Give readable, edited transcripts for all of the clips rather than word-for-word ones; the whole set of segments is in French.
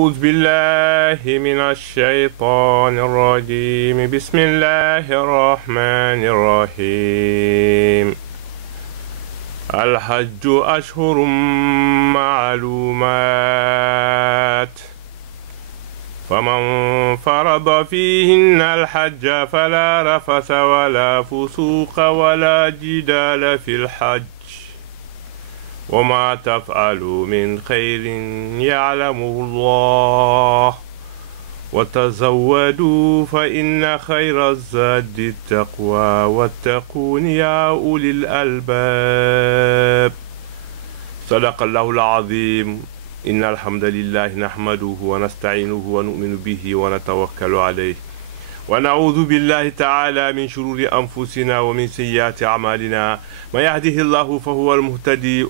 أعوذ بالله من الشيطان الرجيم بسم الله الرحمن الرحيم الحج أشهر معلومات فمن فرض فيهن الحج فلا رفث ولا فسوق ولا جدال في الحج وما تفعلوا من خير يعلمه الله وتزودوا فإن خير الزاد التقوى واتقون يا أولي الألباب صدق الله العظيم إن الحمد لله نحمده ونستعينه ونؤمن به ونتوكل عليه ونعوذ بالله تعالى من شرور أنفسنا ومن سيئات أعمالنا من يهده الله فهو المهتدي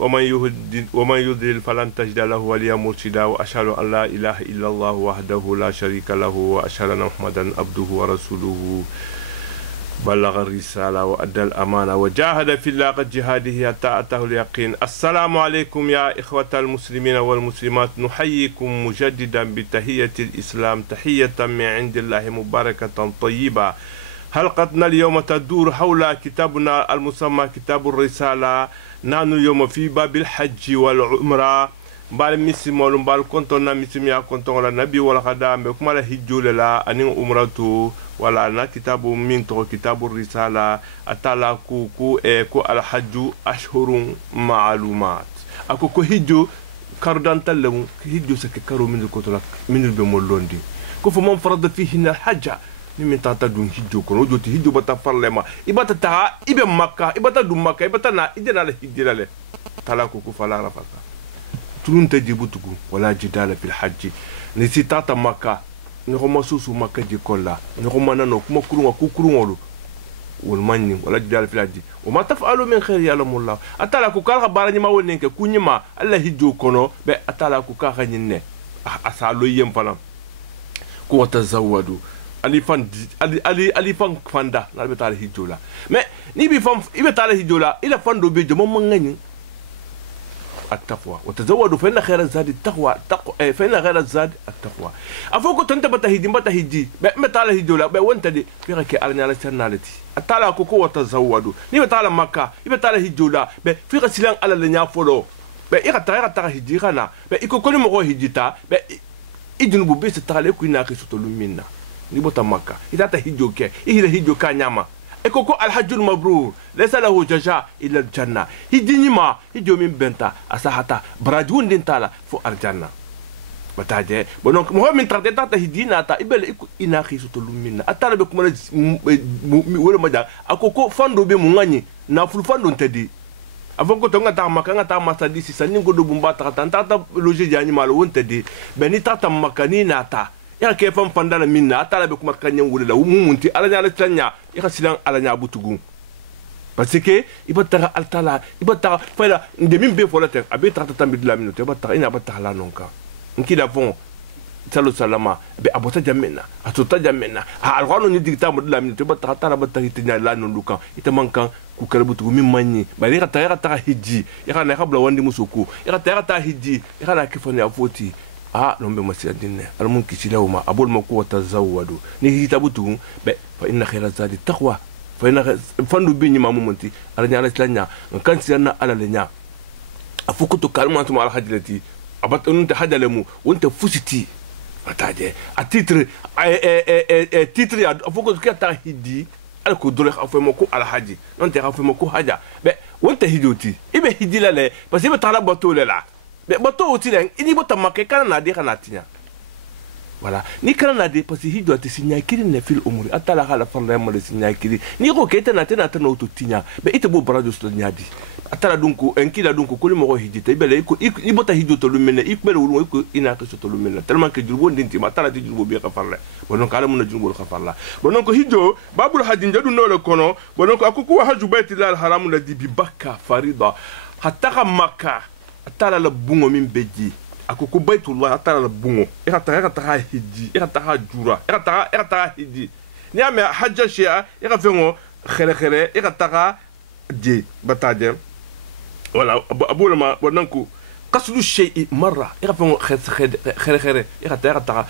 ومن يضلل فلن تجد له وليا مرشدا وأشهد أن لا إله إلا الله وحده لا شريك له وأشهد أن محمدا عبده ورسوله بلغ الرسالة وأدى الأمانة وجاهد في الله قد جهاده حتى أتاه اليقين. السلام عليكم يا إخوة المسلمين والمسلمات، نحييكم مجددا بتحية الإسلام، تحية من عند الله مباركة طيبة. حلقتنا اليوم تدور حول كتابنا المسمى كتاب الرسالة. نحن اليوم في باب الحج والعمرة. بال مسلم ولا بال كنتنا مسلم يا كنتنا ولا نبي ولا خدام بكم على هجول لا أني عمرته ولا أنا كتاب من تو كتاب الرسالة أتلا كو الحج أشهر معلومات أكو هجو كاردان تلمو هجو سككرو من الكتلك من البمولوندي كفو من فرض فيهن الحج من تاتدون هجو كنو جوتي هجو بتفر لما إبتا تها إبا مكة إبتا دو مكة إبتا نا إدنا لهجي لله تلا كو فلا رفتا تلون تجيبوتكو ولا جدال في الحج نسي تاتا مكة نخما سوسو مكة دي كولا نخما نانو كما كورونغو والماني ولا جدال في الحج وما تفعلوا من خير يعلم الله أتالا كو كالغا باراني ما ونينك كونيما الله هجو كونو بي أتالا كو كالغا نيني أسالو يم فلان كو تزودوا ali fan fanda na be tala hijola mais ni bi fam ibe tala hijola ila fando be jomo mangani التقوى وتزودوا فإن خير الزاد التقوى فإن خير الزاد التقوى أفوق تنت بتهدي متى على هدولا وانت دي في غير كأرني على سنالتي أتلا كوكو وتزودوا نيجي تعالى مكة يبقى تعالى هدولا في غير سلام على اللي فولو إيه ترى هدي غنا إيكو كل مرة هديتا إجنبو بيس تعالى كوينا كيسوتلو منا نيبوتا مكة إذا تهديوك إيه هديوك نياما إكوكو الحج المبرور ليس له جزاء إلا الجنة هديني ما هديو من بنتا أساحتا براجون دين تالا فو الجنة بتاجي بنوك مهم من تردتا هدينا تا إبل إكو إناخي ستلو منا أتالا بكم ولا مجا أكوكو فاندو بمغاني نافل فاندو تدي avant que tonga ta makanga ta masadi si sanin go do bumba ta ta loje jani malo wonte de beni ta makani na ta ya ke fam fandala minna atala be kuma kanyen wulila mumunti alanya la tanya ya silan alanya butugu parce que ibata altala ibata fala ndemin be folata abe ta tambi de la minute ibata ina bata la nonka nkida fon salo salama be abota jamena atota jamena alwano ni digta mo de la minute ibata ta bata hitinya la nondukan itamankan ku karabutugu mimmanyi bari ka ta hiji ya na kabla wandi musuku ya ta hiji ya na kifani afoti لهم بمسيادين المهم كسيلهما أبو المقوة تزودوا نيجي تابوتو فإن خير الزاد التقوى فإن فندو بيني ما ممنتي أرني على سلانيا كان سيرنا على لنيا أفوكتو كلمات على حاجتي أبات أنت حاجة لمو وأنت فوسيتي أتاجي التتر تتر أفوكتو كي تاهيدي ألكو دولك أفهمكو على حاجة أنت أفهمكو حاجة وأنت هيدوتي إبه هيدي لا بس إبه تعرف بطول لا bato otila ini bota make kana na de kana tinya voilà ni kana na de parce que hido ati sinya kiri ne fil umuri atala hala fanda mo de sinya kiri ni ko kete na tena tena oto tinya be ite bo brado sto nyadi atala dunku enkila dunku ko mo hijite bele ko i bota hido to lumene i bele wulu ko ina to to lumene tellement que jurbo ndinti ma tala ti jurbo be ka farle bonon kala mun jurbo ka farla bonon ko hido babul hadin jadu no le kono bonon ko akuku haju baitilal haram la di bi bakka farida hatta makka atala la bungo min beji akoko baitullah atala la bungo ta hiji ta jura ta hiji ni ame hajja shia fengo khere ta je bataje wala abulama bonanku قصد الشيء مرة يغفون خير خير يغتا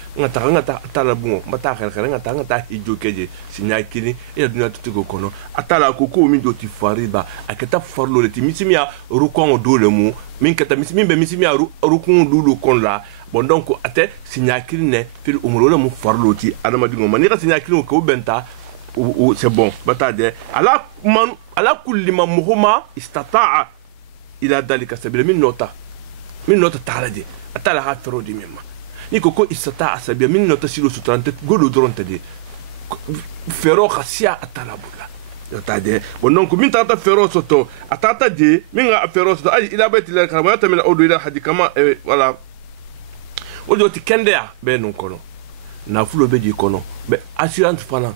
تالا بون متا خير خير غتا هيجو كجي سيناكيني يا دنيا تتكو كونو اتالا كوكو من دوتي فاريبا اكتا فرلو لتي ميسيميا روكون دولمو من كتا ميسيميا روكون دولو كون لا bon donc ate signakiri ne fil umuro mu farloti adama dingo mani ka signakiri ko benta ou c'est bon batade ala kulli man muhuma istata'a ila dalika sabila min nota talaje atala ha ferodi mimma ni ko istata'a sabila min nota silo su 30 golo doronte de fero khasia atala bulla batade bon donc min tata fero soto atata de min ga fero soto ay ila bayti la kamata min odu ila hadi kama voilà odo ti kende ya be non kono na fulo be di kono be assurance fana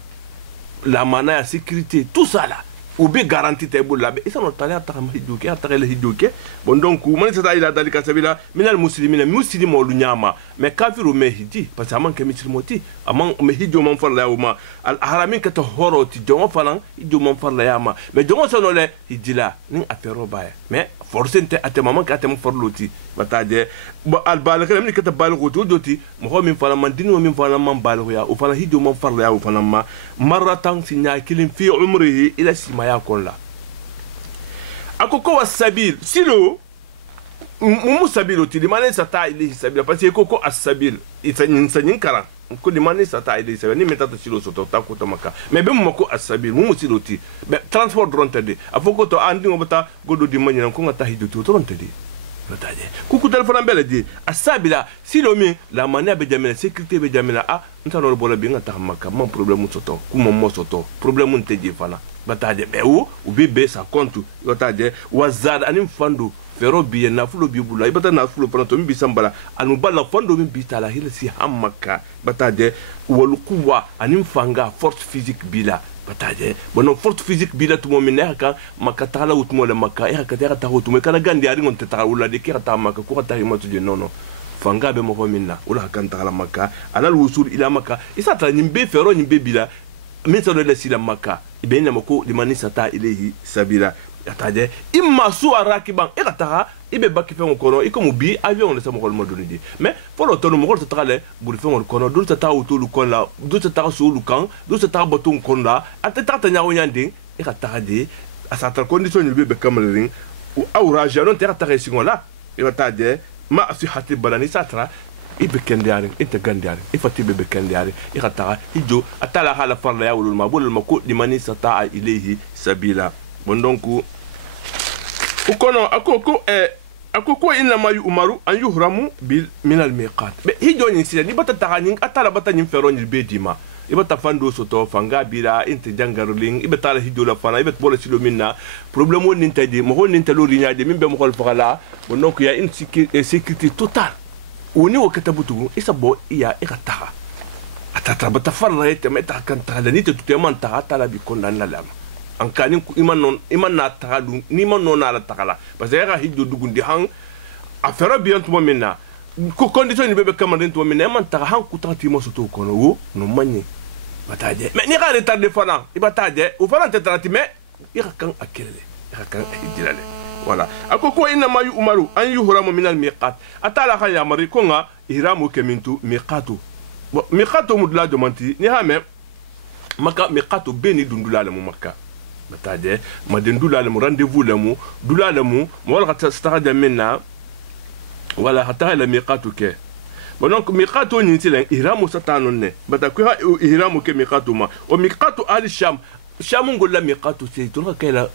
la mana ya sécurité tout ça là ou be garantie te bolla be isa no tala ta ma hiduke ata le hiduke bon donc man sa ila dalika sabila minal muslimina muslimo lu nyama mais kafiru me hidi parce que man ke muslimoti amman me hijo man farla yawma al haramin ka to horoti jongo fana hijo man farla yama mais jongo sono le hidila ni afero baye mais forcente ate maman ka ate mo forloti bataje al balagha min ka ta balagho doti mo min fana man dinu min fana man balagho ya o fana hijo man farla ya o fana ma maratan sinya kilin fi umrihi ila sima ya kolla akoko wasabil silo mumu sabilo ti dimane sata ili sabila parce que koko asabil itsanyin kara ko dimane sata ili sabila ni metato silo soto ta ko to maka mais be mu ko asabil mumu silo ti be transport dronte de afoko to andi ngobata godo di manyina ko ngata hidu to dronte de bataje kuku telefona bele di asabila silo mi la mania be jamina sécurité be jamina a ntano bola bi ngata maka mon problème soto kuma mo soto problème nteje fana bataje be ou bebe sa compte bataje wazad anim fandu fero biye na fulo bi bula ibata na fulo fana to mbi sambala anu bala fondo mbi tala hilsi hamaka bataje wal quwwa anim fanga force physique bila bataje bono force physique bila to momina ka makatala utmo le maka e ka tera ta utmo kana gandi ari ngon tata wala de kira ta maka ko ta himatu de nono fanga be mo minna wala kan ta la maka ala wusul ila maka isa ta nyimbe fero nyimbe bila min sa le sila maka ibe nyama ko limani sata ilehi sabila ataje imma su arakiban e kataha ibe bakki fe ngono e comme bi avion le samo kolmo donidi mais folo to mo ko ta le bul fe ngono kono dul ta wuto lu kon la dul ta so lu kan dul ta baton kon la atata ta nyawo nyande e kataha de a sa condition ni be kamalring ou awraja non ta ta singo la e kataje ma fi hati balani satra ibe kendiari inte gandiari ifati bebe kendiari e kataha hijo atala hala farla ya ulul mabul mako limani sata ilehi sabila bon donc ukono akoko inna ma yu'maru an yuhramu bil min al miqat be hijo ni sila ni bata tagani atala bata ni fero ni bedima ibata fando soto fanga bila inte jangaruling ibata la hijo la fana ibet bola silo minna problème won nintadi mo hon nintalo riñade min be mo xol fala bon donc ya une sécurité totale oni wakatabutu isabo iya ikataha atata bata farla ite meta kan tala ni te tutema tala bi kondana lama an kanin ku iman na tagalu ni man non ala tagala parce que ya hiddo dugundi han afera bien to minna ko condition ni bebe kamaren to minna man taga han ku tanti mo soto kono wo no manni bataje mais ni ga retardé fana ibataje o fana te tanti mais ira kan akele ira kan hidilale voilà akoko inna ma yu'maru an yuhramu min al miqat atala khaya mari ko nga ihramu kemintu miqatu miqatu mudla de manti ni ha me maka miqatu beni dundula mu makka bataje ma den dula le rendez-vous le mu dula le mu wala ta stara minna wala hatta la miqatu ke bon donc miqatu ni tilen ihramu satanon ne bataku ha ihramu ke miqatu ma o miqatu al sham shamungo la miqatu se to ka kala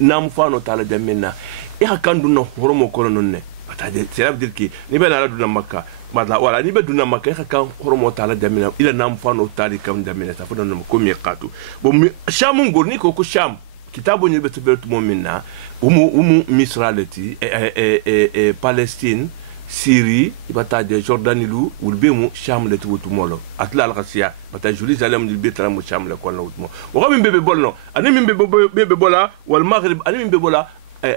nam fano tala jamina e hakandu no horomo kono nonne bataje c'est veut dire que ni be na duna makka bada wala ni be duna makka e hakan horomo tala jamina ila nam fano tali kam jamina sa fodon no ko miqatu bo shamungo ni ko sham kitabu ni be to be to momina umu misraleti Palestine Syrie ibataje Jordanie lu ulbemu sham le tutu molo atla al-Ghasiya bata Jerusalem du betra mo sham le kon wutmo o min bebe bolno ani min bebe bola wal maghrib ani min bebe bola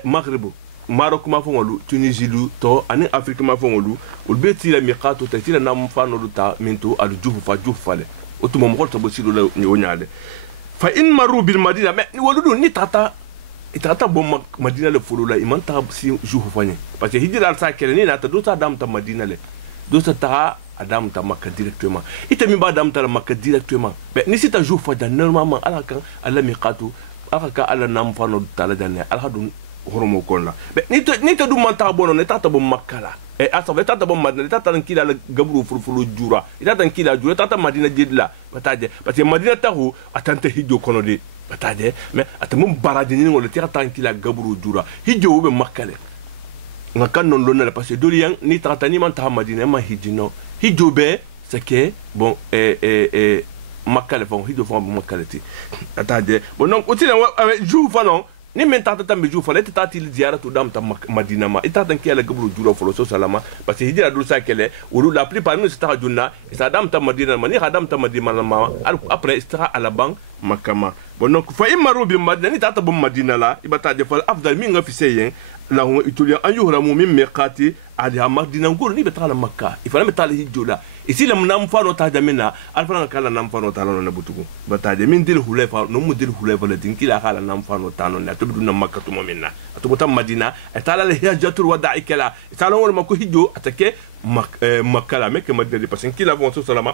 maghrib Maroc ma fongolu Tunisie lu to ani Afrique ma fongolu ulbeti la miqatu tatila nam fano lu ta minto al juhfale otumo mo ko to bosido la nyonyale fa in maru bil madina mais ni woludu ni tata itata bon madina le folo la iman ta si juhu fanye parce que hijira sa kele ni na ta do ta dam ta madina le do ta ta adam ta makka directement ite mi ba dam ta makka directement be ni si ta juhu fa dan normalement ala kan ala miqatu ala ka ala nam fa no ta la dan ala dun horomo kon la be ni ta du man ta bono ne ta ta bon makka la e asa be ta ta bon madina ta ta kila la gabru fulu jura ita ta kila jura ta ta madina jidla bataje parce que madina ta hu atante hijo kono de bataje mais atamu baraji ni ngol tira tanki la gabru jura hijo be makale ngaka non lona parce que dolian ni tratani man ta madina ma hijino hijo be c'est que bon makale fon hijo fon makale ti bataje bon donc aussi jou fa non ni men tata tambe jou fa le tata til ziara to dam ta madina ma ita tanki la gabru jura folo so salama parce que hijira do sa kele ou la plupart nous c'est ta junna sa dam ta madina ma ni hadam ta madina ma après istara à la banque makama bon donc fa imaru bi madina ni tata bom madina la ibata de fal afdal min nga fi seyen la huma itulia an yuhramu min miqati ali madina ngol ni betala makka ifala metala hijjola ici le nam fa no ta jamina alfana kala nam fa no ta no na butugo bata de min dil hulefa no mu dil hulefa le dinkila kala nam fa no ta no na tubu na makka to momina to botam madina etala le hijjatul wada'i kala etala wol mako hijjo atake makka la mek madina de pasin kila bon salama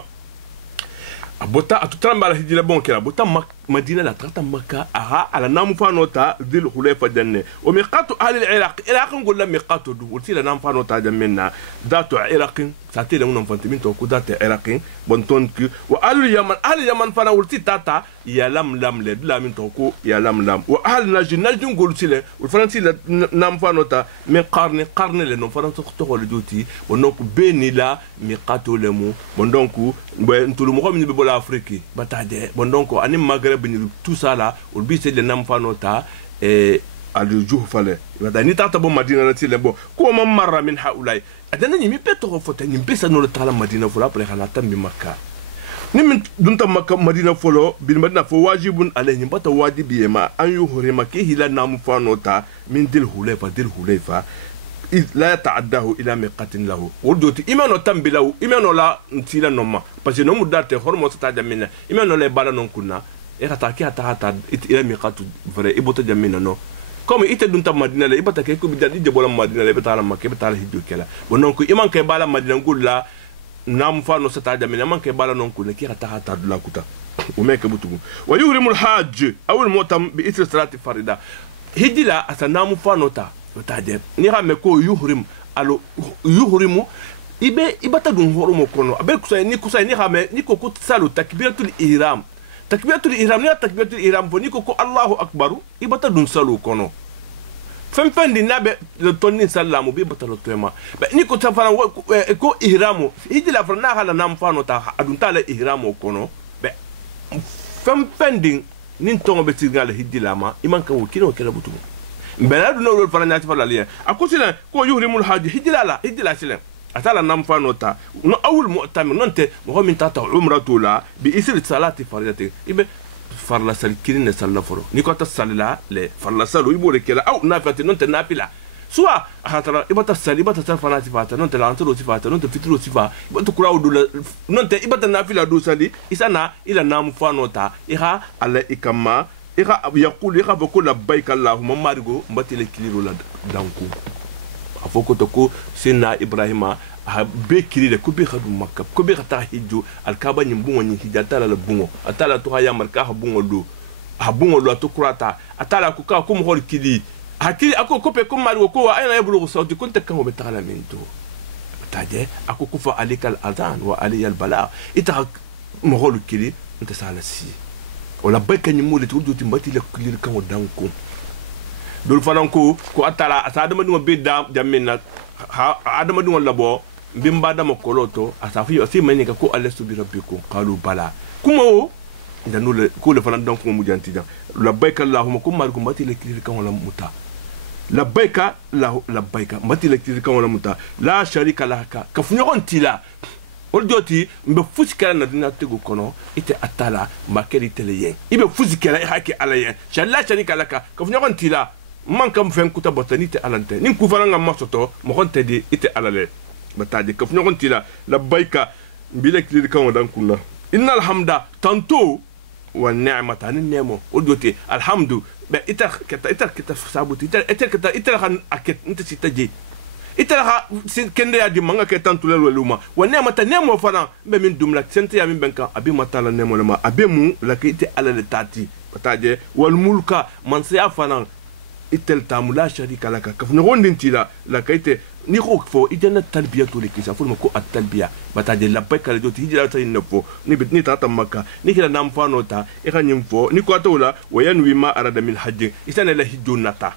abota atutramba la hijira bon kala bota madina la trata makka aha ala nam fa nota dil hulefa janne o miqatu ahli al-iraq ngol la miqatu du ulti la nam fa nota jamina datu iraq sate le mon fantimin to ku datu iraq bon ton ku wa ahli yaman fa na ulti tata ya lam le la min to ku ya lam wa ahli najd ngol sile ul franci la nam fa nota min qarne le no fa to ko le joti bon donc beni la miqatu le mu bon donc ntulu mo xamni be bola afrique batade bon donc ani maghreb tout ça là au but c'est de nam fanota et à le jour fallait ni tata bon madina na tile bon comment marra min haulai adana ni mi peto fota ni pesa no tala madina fola après xana tambi makka ni min dunta makka madina folo bil madina fo wajibun alayhi bata wajibi ma an yuhrima ki hila nam fanota min dil hulayfa لا يتعداه الى ميقات له ودوتي ايمانو تامبلاو ايمانو لا نتيلا نوما باسكو نوم دارت هرمو تاجامينا ايمانو لا بالا نون كنا ايغاتاكي اتا الى ميقات فري ابوتا جامينا نو كوم ايتا دونتا مدينه لا ابتا كي كو بيدي جبولا مدينه لا بتالا مكه بتالا هيدو كلا بونونكو ايمان كاي بالا مدينه نقول لا نام فانو تاجامينا مان كاي بالا نون كنا كي اتا دلا كوتا وميك بوتو ويغرم الحاج او المؤتم باثر صلاه الفريضه هديلا اسنام فانو تا tade ni rame ko yuhrim alo yuhrimu ibata dun horomo kono abel kusay ni rame ni ko salu takbiratul ihram ni takbiratul ihram fo ni ko Allahu akbar ibata dun salu kono fem di nabe le tonni sallamu bi bata lo tema ni ko tafara ko ihramu hidila farna hala nam fano ta adun tala ihramu kono be fem di nin tongo be tigala hidila ma imanka wokino kala butu mbela du no fana nyati fala liya akusila ko yuhrimul hajj hijla silen atala nam fanota no awul mu'tamir nonte mo min tata umratu la bi isri salati faridati ibe farla sal kirine salla foro ni ko ta salla le farla salu ibo le kala aw nafati nonte napila soit hatara ibata sal ibata fanati fata nonte la antro sifata nonte fitro sifa ibata kurawdu la nonte ibata nafila do sali isana ila nam fanota iha ala ikama ira yaqul ira bako labbaik allahumma marigo mbatile kiliro la danko afoko to ko sina ibrahima be kilire ko be khadu makka ko be khata hijju al kaba nyim bungo nyi hijata la bungo atala to haya marka bungo do to kurata atala ko ka ko mo hol kili hakili ako ko pe ko marigo ko ayna yabulu sawti kunta kan ho betala minto taje ako kufa alikal adhan wa aliyal bala ita mo hol kili nta sala si wala beka ni mole to joti mbati le kulir kan danko dol fananko ko atala asa adama dum be da jamina ha adama dum labo bimba da makoloto asafi asi mani ka ko alastu bi rabbikum qalu bala kuma o danu le ko le fanan danko mu janti da labbaika allahumma kum mar kum mbati le kulir kan wala muta labbaika labbaika mbati le kulir kan wala muta la sharika laka kafunyo kontila oljoti mbe fusikala na dina tego kono ite atala makeri teleyen ibe fusikala haki alayen shalla sharika laka kafunya kontila man kam fen kuta botani te alante nin ku faranga masoto mo konte di ite alale bataji kafunya kontila labbaika mbile kilir kan wadan kunna innal hamda tanto والنعمة عن النعمة ودوتي الحمد إتر كتا سابوتي إتر خان أكيد أنت ستجي إتر كندا يا دي مانغا كتان تولي ولوما والنعمة النعمة فانا من دوم لك سنتي يا من بنكا أبي متالا النعمة لما أبي مو لك إتي على التاتي بتاجي والملكة من سيا فانا إتل تاملا شريك لك كف نغون تيلا لك إتي نيخوك فو إتنا التلبية تولي كيسا فو مكو التلبية بتاجي لبايك على دوتي هجرة تاين نفو نبتني تاتا مكا نيكلا نامفانو تا إخا نمفو نيكو أتولا وينوي ما أراد من الحج إسانا لهجو نتا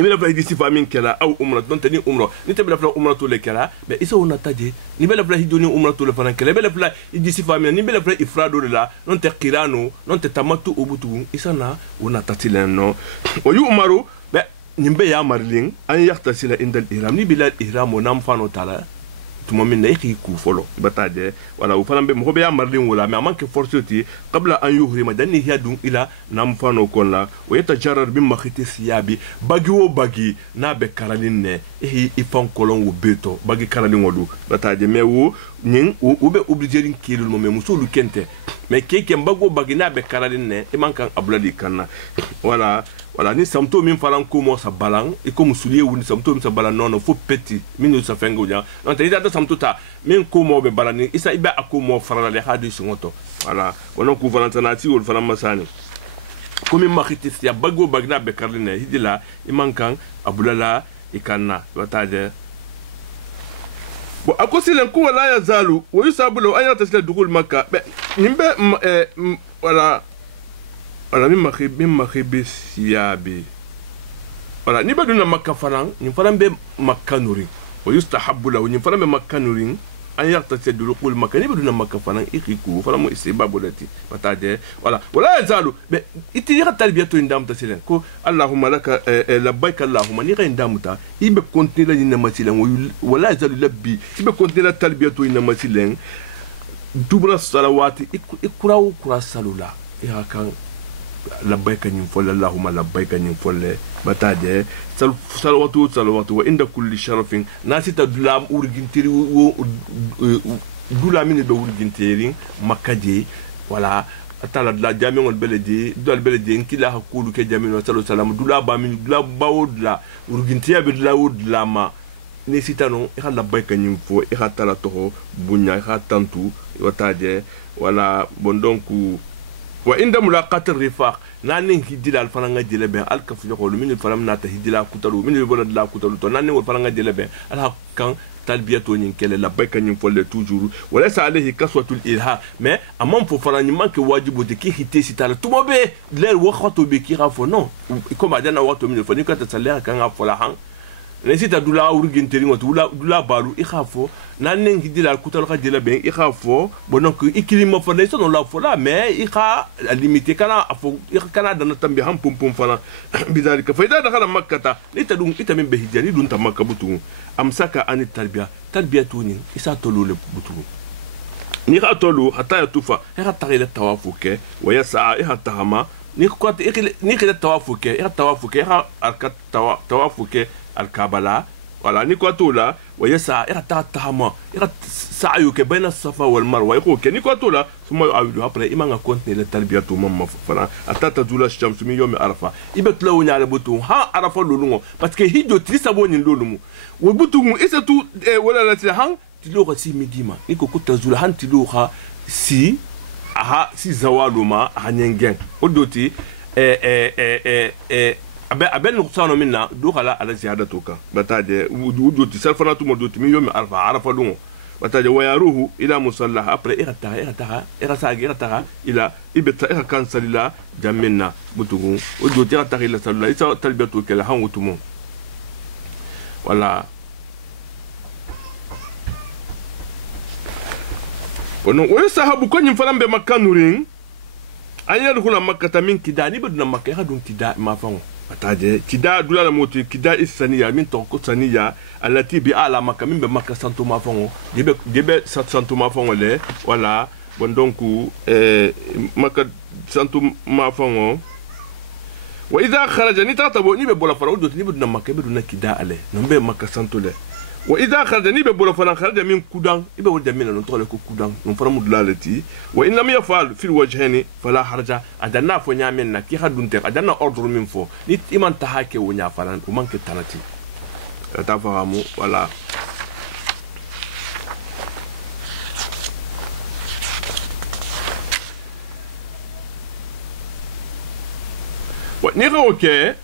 إملا فلا هدي سفا من كلا أو أمرا دون تاني أمرا نتبلا فلا أمرا تولي كلا بإسا ونتاجي نبلا فلا هدوني أمرا تولي فلا كلا نبلا فلا هدي سفا من نبلا فلا إفرادو للا نون تقيرانو نون تتمتو أبوتو إسانا ونتاتي لنو ويؤمرو نبي يا مارلين أن يغتسل عند الإحرام نبلا الإحرام ونام فانو تالا tuma min na yiki ku folo bataje wala u fanan be mo be ya marlin wala mais manque fortuti qabla an yuhrima danni yadun ila nam fano kolla wa yatajarrar bi makhiti siyabi bagi wo bagi na be karalin ne ifan kolon wo beto bagi karalin wodu bataje mais wo nyin u be obligé rin kilul mo me musulu kente mais keke mbago bagi na be karalin ne e mankan abuladi kanna voilà ni samto min faran ko mo sa balan e ko musuliye wuni samto min sa balan non fo petit min sa fengo nya non te ida samto ta min ko mo be balani isa iba ako mo farala le hadi sungoto voilà wonon ku valentana ti wol faran masani ko min makhiti ya bago bagna be karline hidila imankan abulala ikanna wataje bo akosilen ko wala yazalu wa yusabu law ayata tasla dukul makka nimbe voilà voilà min makhibi siyabi voilà ni baduna makka fanan ni fanan be makka nuri wa yustahabbu lahu ni fanan be makka nuri an yaqtasi dulqul makka ni baduna makka fanan ikiku fanan mo isibabu lati bataje voilà wala yazalu be itira talbiyatu indam tasilen ko allahumma laka labbaik allahumma ni gain damuta ibe continue la ni masilen wala yazalu labbi ibe continue la talbiyatu indam masilen dubra salawati ikurau kura salula ya kan labbaika ñin folle allahumma labbaika ñin folle bataje salawatu wa inda kulli sharafin nasita dulam urgintiri dulamini be urgintiri makaje wala atala la jami'ul beledi dol beledi kila hakulu ke jami'u sallallahu alaihi dula ba min dula bawdla urgintiya be dula wudla ma ni sitano e labbaika ñin fo e tala toho bunya e tantu wataje wala bon donc wa inda mulaqat ar-rifaq nanin hidila al faranga jele ben al kaf yaqulu min faram nata hidila kutalu min bonad la kutalu to nanin wal faranga jele ben al hakan talbiyatu nyin kele la bayka nyin folle toujours wala sa alayhi kaswatul ilha mais amam fo farani manke wajibu de ki hité sitala tumo be ler waxatu be ki rafo non comme adana waxtu min fani ka ta salaire kan afola han nesita dula urginteri ngoto dula balu ikhafo nanen hidila kutalu ka jele ben ikhafo bonok ikilima fo les non la fola mais ikha limité kana afo kana dana tambi ham pum pum fana bizalika fa ida dakhala makkata litadum itamin be hijari dun ta makka butu amsaka an tarbiyatu ni isa tolu le butu ni ka tolu hatta yatufa ha tagila tawafuke wa yasa ha tahama ni ko ni ka tawafuke ha arkat tawafuke الكابلا ولا نيكواتولا ويسعى إرتا تهما إرتا سعيك بين الصفا والمروة يقول كنيكواتولا ثم يعودوا أبرا إما كنتني للتربية ماما فنا أتا تزول الشمس من يوم عرفة إبت لوني على بطون ها عرفة لولمو بس كي هيجو تريسابوني لولمو وبطون إسا تو ولا لا تلهان تلوغا سي مديما نيكو كنت تزول هان تلوغا سي أها سي زوالوما هنينجن ودوتي أبن نقصانه منا دوخلا على زيادتك بتاجي ودوتي سلفناتو مدوتي من يوم عرفة لونه بتاجي ويروه إلى مصلى أبرا إغتها إلى إبتا كان سللا جمنا بتوغو ودوتي إغتها إلى سللا إسا تلبيتو كلا هان وتمو ولا ويسحب كون ينفلان بمكان نورين أن يدخل مكة من كدا نبدنا مكة يخدون كدا ما فهموا بتاجي كدا دولا موتي كدا الثانية من توكو ثانية التي بأعلى مكة من بمكة سانتو ما فهموا جيب سانتو ما فهموا له ولا بندونكو مكة سانتو ما فهموا وإذا خرج نتاتبو نبي بولا فرعود نبدنا مكة بدنا كدا عليه نبي مكة سانتو له وإذا خرج نيبه بولو فلان خرج من كودان يبقى ولد من نطول كودان نفرم دلالتي وإن لم يفعل في الوجهين فلا حرج أدنا فنيا منا كي خدون تك أدنا أردر من فو نيت إيمان تهاكي ونيا فلان ومن كتناتي تفهموا ولا ونيغا أوكي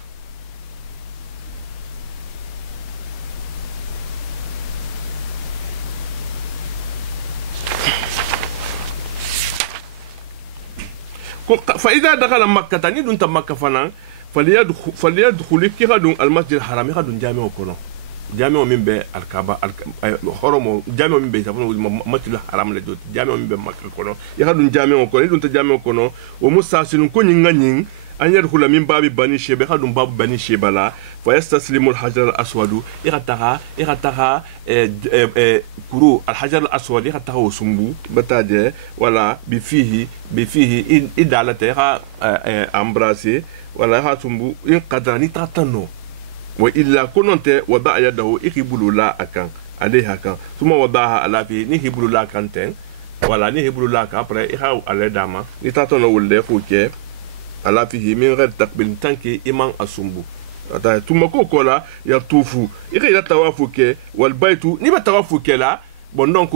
فإذا دخل مكة تاني دون مكة فنان فليدخل كيرادون المسجد الحرام يرادون جامع كونو جامع من بي الكعبة حرم جامع من بي سافون مسجد الحرام لجوت جامع من بي مكة كونو يرادون جامع كونو دون جامع كونو ومساسلون كوني غنين أن يدخل من باب بني شيبة يرادون باب بني شيبة لا فيستسلم الحجر الأسود يرتها كرو الحجر الأسود يرتها وسمبو بتاجه ولا بفيه إدالته يرا أمبراسي ولا يرا سمبو إن قدرني تاتنو وإلا كنت وضع يده يخبل لا أكان عليها كان ثم وضعها على فيه نخبل لا كانتين ولا نخبل لا كابره يرا على داما نتاتنو ولا فوكي على فيه من غير تقبل تانكي إيمان أسمبو ata tumako kola ya tufu ire ya tawafu ke wal baitu ni ba tawafu ke la bon donc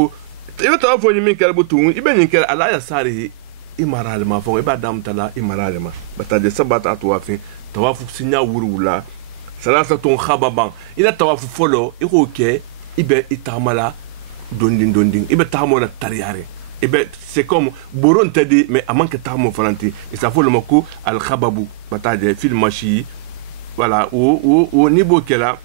ibe tawafu ni min kala butu ibe ni kala ala ya sari imaral ma fo iba dam tala imaral ma bata de sabata tawafu tawafu sinya wurula salasa ton khababan ila tawafu folo iko ke ibe itamala donding ibe tamola tariare ibe c'est comme boron tadi mais aman que tamo falanti et ça faut le mako al khababu bata de filmachi voilà ou niveau qu'elle a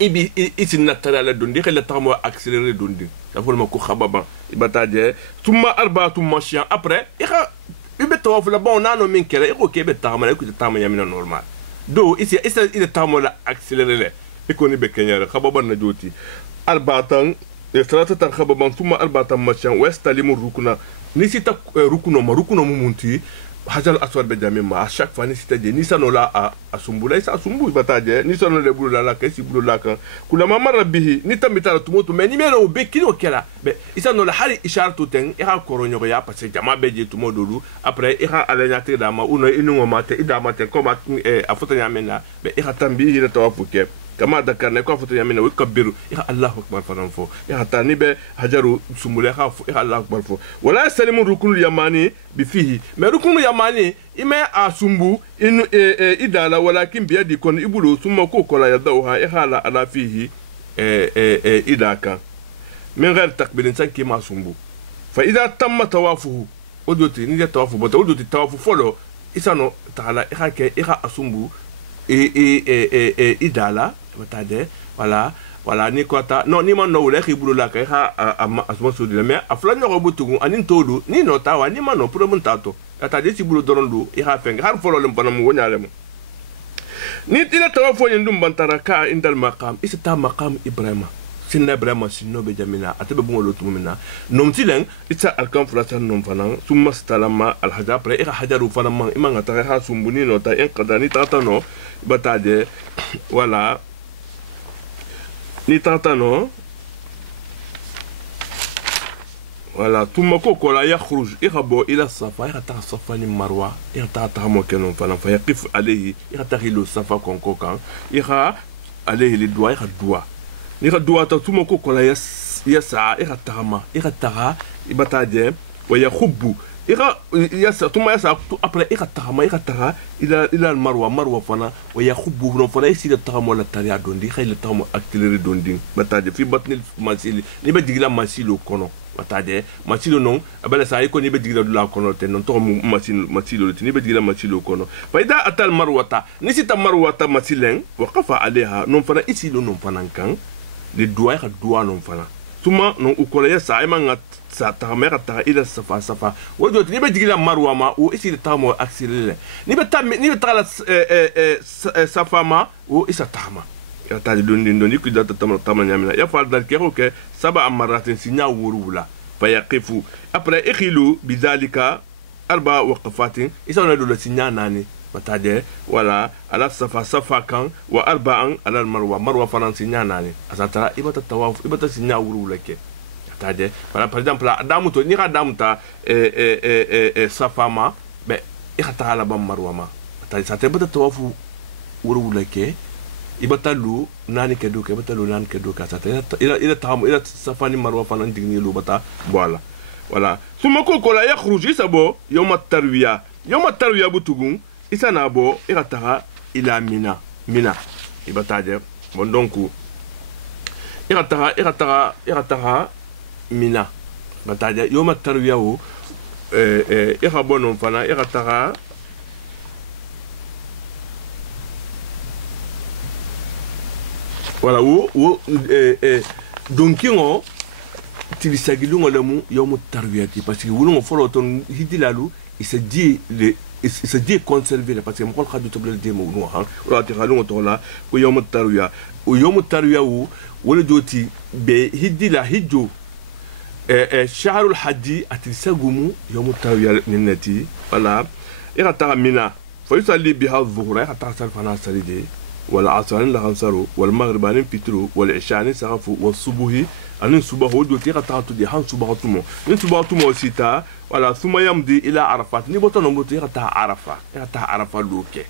ibi ici naturel dondi qu'elle a tamo accéléré dondi ça faut le mako khababa ibataje tuma arba tuma chien après ibe tawaf la bon nano min kele iko kebe tamo la ko tamo yamina normal do ici il tamo la accéléré e ko ni be kenyara khababa na joti arbatan ثلاثة خبابان ثم أربعة مشان ويستلم الركنة نسيت ركنة ممونتي حجر الأسود بجامع à chaque fois نسيت جي نسانو لا أسمبولا إسا أسمبو بتاجي نسانو لبولا لا كيسي بولا كان كل ما مر به نتم بتاع تموت مني مينو بكينو كلا إسانو لحالي إشارة تين إها كورونيو يا بس جماعة بيجي تمودولو après إها على داما أونو إنو مات إذا مات كم أفتني عملنا إها تنبيه لتوافق كما ذكرنا كيف فتيامنا ويكبروا يا الله اكبر فرنفو يا تاني به حجروا سمولها يا الله اكبر فو ولا يسلم الركن اليماني بفيه ما الركن اليماني اما اسمبو ان ادالا ولكن بيد يكون يبلو ثم كوكلا يدوها يحال على فيه اداكا من غير تقبيل سان كما سمبو فاذا تم توافه ودوتي ني توافه ودوتي توافه فولو اسانو تعالى يحكي يحا اسمبو idala batade voilà ni kota non ni man no le khibulu la kay ha asma sudi mais afla nyoro butugu anin todu ni no tawa ni man no pour mun tato atade ci bulu dorondu i ha feng har folo lem banam wonyale mo ni ila tawafo yendum bantara ka indal maqam isata maqam ibrahima sinna ibrahima sinno be jamina atabe bungo lotu mina nom tilen ita alkan fulatan nom fanan summa stalama alhaja pre ira hajaru fanan imanga ta ha sumbuni no ta en qadani tatano batade voilà ni tatano voilà ثم كوكولا يخرج يخبو الى الصفا يتا صفا المروه يتا تامو كنون فلان فيقف عليه يتا غيلو الصفا كونكوكان يخا عليه للدواء يخا الدواء يخا الدواء ثم كوكولا يسعى يخا تاما يخا تاغا يبتاجي ويخب يخا يسعى ثم يسعى après يخا تاما يخا تاغا الى المروه مروه فنا ويخب فنا يسير تاما ولا تريا دوندي خيل تاما اكتلري دوندي بتاجي في بطن المسيل ني بديلا مسيلو كونو watade masilo non abala sa yiko ni be digila dula kono te non to masilo ni be digila masilo kono fa ida atal marwata ni sita marwata masilen waqafa alaiha non fana isilo non fana kan le doa ka doa non fana tuma non ukola ya sa imanga sa ta mera ta ila safa wodo ni be digila marwa ma o isilo tamo accéléré ni be tala safa ma o isa tama ya ta dondi ku data tamana nyamina ya fal dal kero ke saba amaratin sinya wurula fayaqifu après ikhilu bidhalika arba waqafatin isana do sinya nani bataje wala ala safa kan wa arba'an ala marwa faransi nyanani asata ibata tawaf ibata sinya wuru leke bataje par exemple adamu to ni adamu ta safa ma be ikata ala bam marwa ma bataje sata ibata tawaf wuru leke ibata lu nani ke duke ibata lu nani ke duke sata ila tahamu ila safa ni marwa fanan digni lu bata voilà suma ko la yakhruj isabo yawm at-tarwiya butugun isa na bo irataha ila mina ibataje bon donc irataha mina bataje yawm at-tarwiya wo irabonon fana irataha voilà wo donkingo tilisagilungo lemu yawm at-tarwiya parce que wulungo folo ton hidilalu il se dit conserver parce que mon khadu to blal demo no ha wala ti khalungo to la ko yawm at-tarwiya wo wala joti be hidila hijjo shahrul hajji atisagumu yawm at-tarwiya ninnati wala irata mina fa yusalli biha adh-dhuhra irata salfana salide wala asran la khansaru wal maghriban fitru wal ishani sarafu was subuhi anin subahu joti irata to di han subahatumo ni subahatumo sita wala suma yamdi ila arafat ni botono mboto irata arafa loke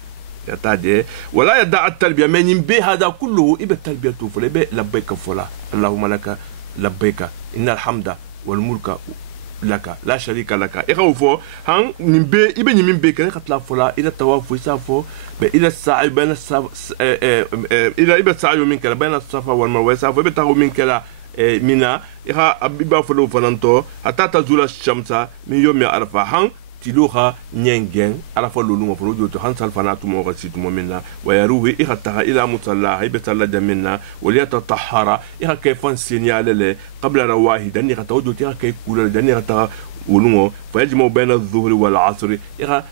yataje wala yada at-talbiya men yimbe hada kullu ibe talbiyatu fule be labbaika fula allahumma laka labbaika innal hamda wal mulka laka la sharika laka ikhawfo han nimbe ibe nyimbe kan khatla fula ila tawafu safo be ila sa'i bayna ila ibe sa'i minka bayna safa wal marwa safo be tahu minka mina iha abiba folo fananto atata zula shamsa min yomi arfa han tiluha nyengen arafa lolu mo folo joto han salfanatu mo gasitu mo minna wa yaruhi iha taha ila musalla haybe salla jaminna wal yatatahhara iha kayfan signalele qabla rawahi dan iha tawjoto iha kay kulal dan iha ta wulungo fayajmu bayna adh-dhuhri wal 'asri iha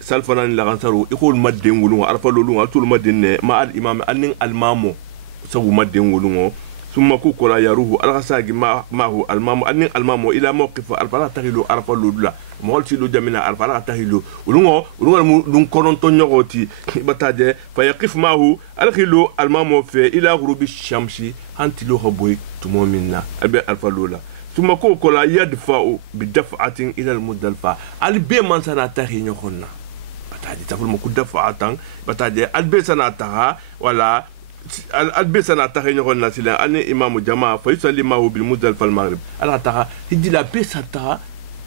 salfanan la gansaru iqul madin wulungo arafa lolu atul madin ma al imam anin al mamo sabu madin wulungo ثم كوكولا يروه الغساق معه المام الى موقف الفلا تهيلو عرف اللودلا مولتي لو جمينا الفلا تهيلو ولونغو لون كونتو نيغوتي بتاجي فيقف معه الخيلو المام في الى غروب الشمس انت لو خبوي تمومنا ابي الفلولا ثم كوكولا يدفع بدفعه الى المدلفه البي من سنا تهي نيخونا بتاجي تفل مكو دفعه بتاجي البي سنا تها ولا البسنا تخيني قلنا سلا أني إمام جماعة فيصلي معه بالمزدلفة المغرب الغتها هدي لا بساتها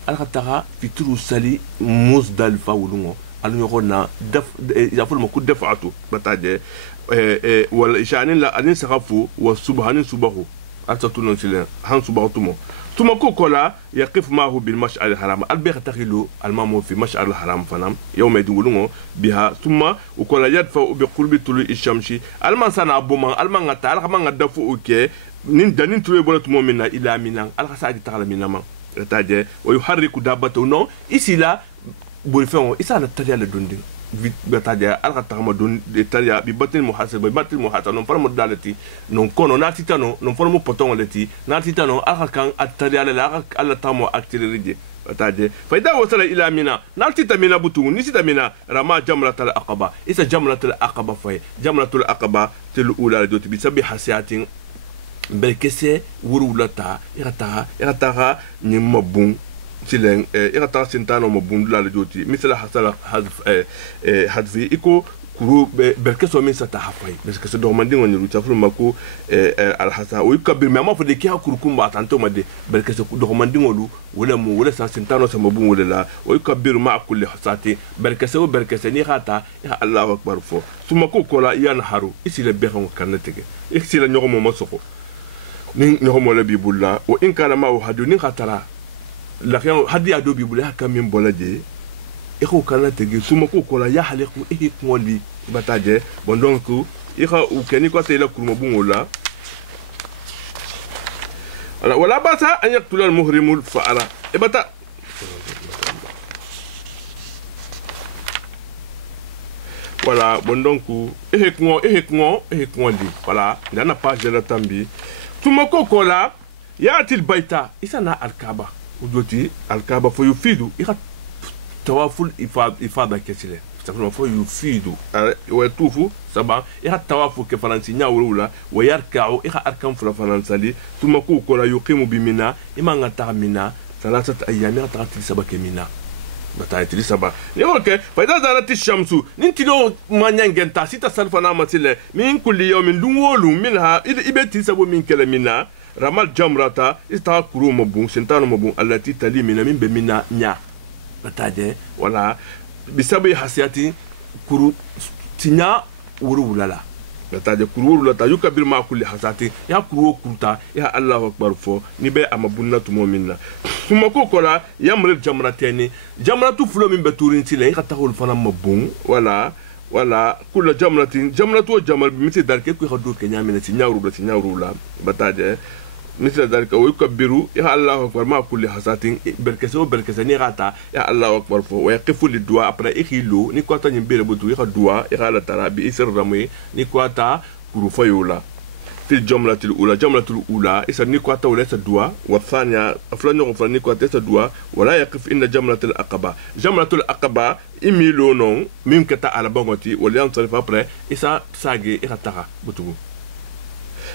الغتها في ترو سالي مزدلفة ولونو أنو يقولنا دف يقول ما كود دفعته بتاعه والإشانين لا أني سخافو والسبحانين سبحو أتطلون سلا هن سبحتمو ثم كوكولا يقف معه بالمشعر الحرام البيخ تخيلو المامو في مشعر الحرام فنام يوم يدولونه بها ثم وكولا يدفع بقلب طلوع الشمس المان سنا بومان المان غتا المان غدفو اوكي نين دانين تروي بولت مومنا الى مينان الخساجي تالا مينما تاجي ويحرك دابته نو ici là بولفون isa na talia le dondi bataja alqatama don talia bi batil muhasab non farmo dalati non kono na titano non farmo poton leti na titano alqan atalia la alla tamo actirije bataje faida wasala ila mina na titamina butu ni sitamina rama jamratul aqaba isa jamratul aqaba fay jamratul aqaba tel ula doti bi sabi hasiatin belkese wurulata irata ni mabun silen irata sintano mabundula le joti misala hasala hadfi iko kuru belkeso min sata hafai belkeso do mandi ngoni ruta fulu mako al hasa o ikabir me ma fode ki hakuru kumba tanto made belkeso do mandi ngolu wala sa sintano sa mabun wala la o ikabir ma kulli hasati belkeso ni khata ya Allahu akbar fo suma ko kola yan haru isi le bekhon kanatege isi la nyogo mo masoko ni nyogo mo le bibulla o in kana ma o hadu ni khatara la khian hadi ado bibulla kamin bolaje iko kana tege suma ko kola ya haliku ngoli bataje bon donc ika ukeni ko tela kurmo bungola wala basa an yaqtula al muhrimul fa'ara ibata voilà bon donc di voilà ndana page de la tambi suma ko kola ya atil baita isana alkaba udoti alkaba fo yufidu ika tawaful ifada kesile safana fo yufidu wa tufu saba iha tawafu ke faransi nya wurula wa yarka'u iha arkam fula faransali tuma ku ko la yuqimu bi mina imanga ta mina salasat ayyami ta saba ke mina bata tili saba ni oke fa idha zarati shamsu nintilo manyangenta sita salfana matile min kulli yawmin dunwolu minha ibeti sabo min kala mina ramal jamrata ista kuru mabun sentano mabun allati tali mina min be mina nya bataje wala bisabi hasiyati kuru tinya wuru wulala bataje kuru wuru lata yukabir ma kulli hasati ya kuru kuruta ya Allahu akbar fo ni be amabunna tumo minna kuma ko kola yamril jamrateni jamratu fulo min beturin tile ka tahul fana mabun wala kullu jamratu jamal bi miti darke ko khadu ke nyamina ti nyawru la bataje مثل ذلك ويكبروا يا الله أكبر ما كل حسات بركسة نيغاتا يا الله أكبر فو ويقفوا للدعاء après إخيلو نيكواتا نبير بدو يخا الدعاء يخا ترى بإسر رمي نيكواتا كروفيولا في الجملة الأولى إسر نيكواتا وليس الدعاء والثانية أفلان يغفر نيكواتا ليس الدعاء ولا يقف إن جملة الأقبة إميلو نون ميم كتا على بغوتي وليانصرف après إسا ساقي إخا تغا بتوغو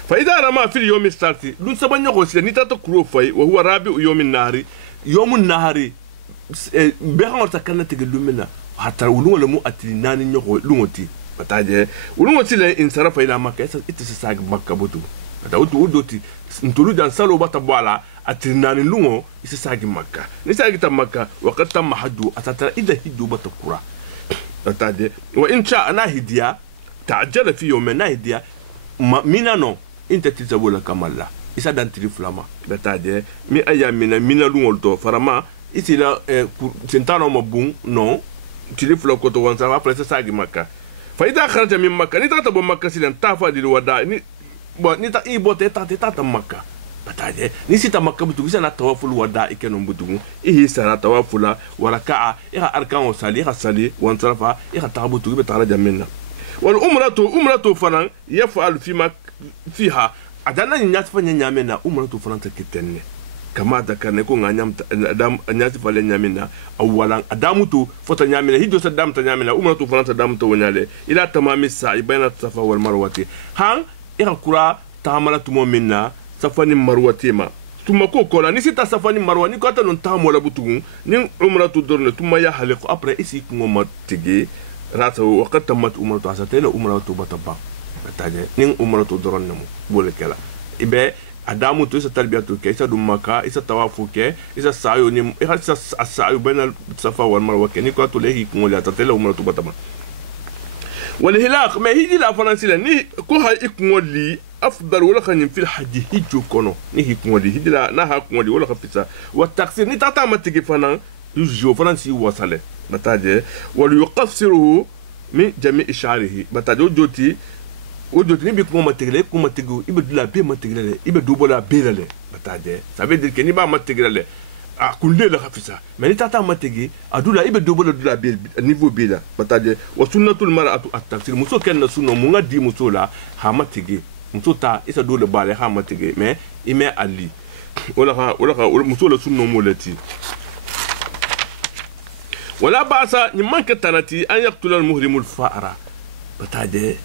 فإذا رمى في اليوم الثالث لون سبان يغوسي نيتاتا كرو فاي وهو رابع يوم النهار بيغان تكنا تجلو منا حتى ولون لمو أتلناني نيغو لونتي بتاجي ولون تي انصرف إلى مكة إتسساق مكة بوتو ودوتي نتولو دان سالو باتا بوالا أتلناني لونو إتسساق مكة نساق تا مكة وقد تم حدو أتاترا إذا هدو باتا كورا بتاجي وإن شاء ناهديا تعجل في يوم ناهديا minano inte tizabola kamalla isa dantiri flama betaje mi aya mina lungol to farama isila sentano mabun no tili floko to wansa après ça sagi makka fa ida kharaja min makka ni tata bo makka silan tafa dil wada ni bo ni ta ibote tata makka betaje ni sita makka butu isa na tawaful wada ikeno butu ihi sana tawafula waraka'a ira arkan sali sali wansarafa ira tabutu be taraja minna والأمرة فلان يفعل فيها أدانا الناس فلان يعملنا أمرة فلان تكتني كما ذكرنا يكون الناس فلان يعملنا أولا أدامتو فتن يعملنا هيدو سدام تنعملنا أمرة فلان تدامتو ونعلي إلى تمام السعي بين الصفا والمروة هان إغا كرا تعمل تمومنا صفاني مروتيما ثم كوكولا نسيت صفاني مروة نكوتا ننتعمل بطون نين عمرة دورنا ثم يحلق أبرا إسي كنوما تجي راسه وقد تمت أمرته حساتين أمرته بطبع بتاعه نين أمرته درون نمو بقول كلا إبه أدامو تو إسا تربيته كي إسا دمكا إسا توافو كي إسا سعيو نيم إسا السعيو بين الصفا والمروة كي نيكو أتوليه كمولي حساتين أمرته بطبع والهلاق ما هي دي لا فرنسيلا ني كوها إكمولي أفضل ولا خنين في الحج هيجو كونو ني هيكمولي هيدي لا نها كمولي ولا خفيسا والتقصير ني تاتا ما تيجي فنان يجو فرنسي وصله بتاجي وليقصره من جميع شعره بتاجي وجوتي نبي كوما تغلي كوما تغو يبدلا بي ما تغلي يبدوبلا بيلله بتاجي ça veut dire que ni ba ma tغلي a kulle la khafisa mais ni tata ma tغي adula yibdobala dula bi niveau bi la bataje wa sunnatul mar'atu at-tafsir muso ken na sunno mu ngadi muso la ha ma tغي muso ta isa dole bale ha ma tغي mais ime ali wala muso la sunno molati ولا بأس نمان كتناتي أن يقتل المهرم الفأرة بتاجي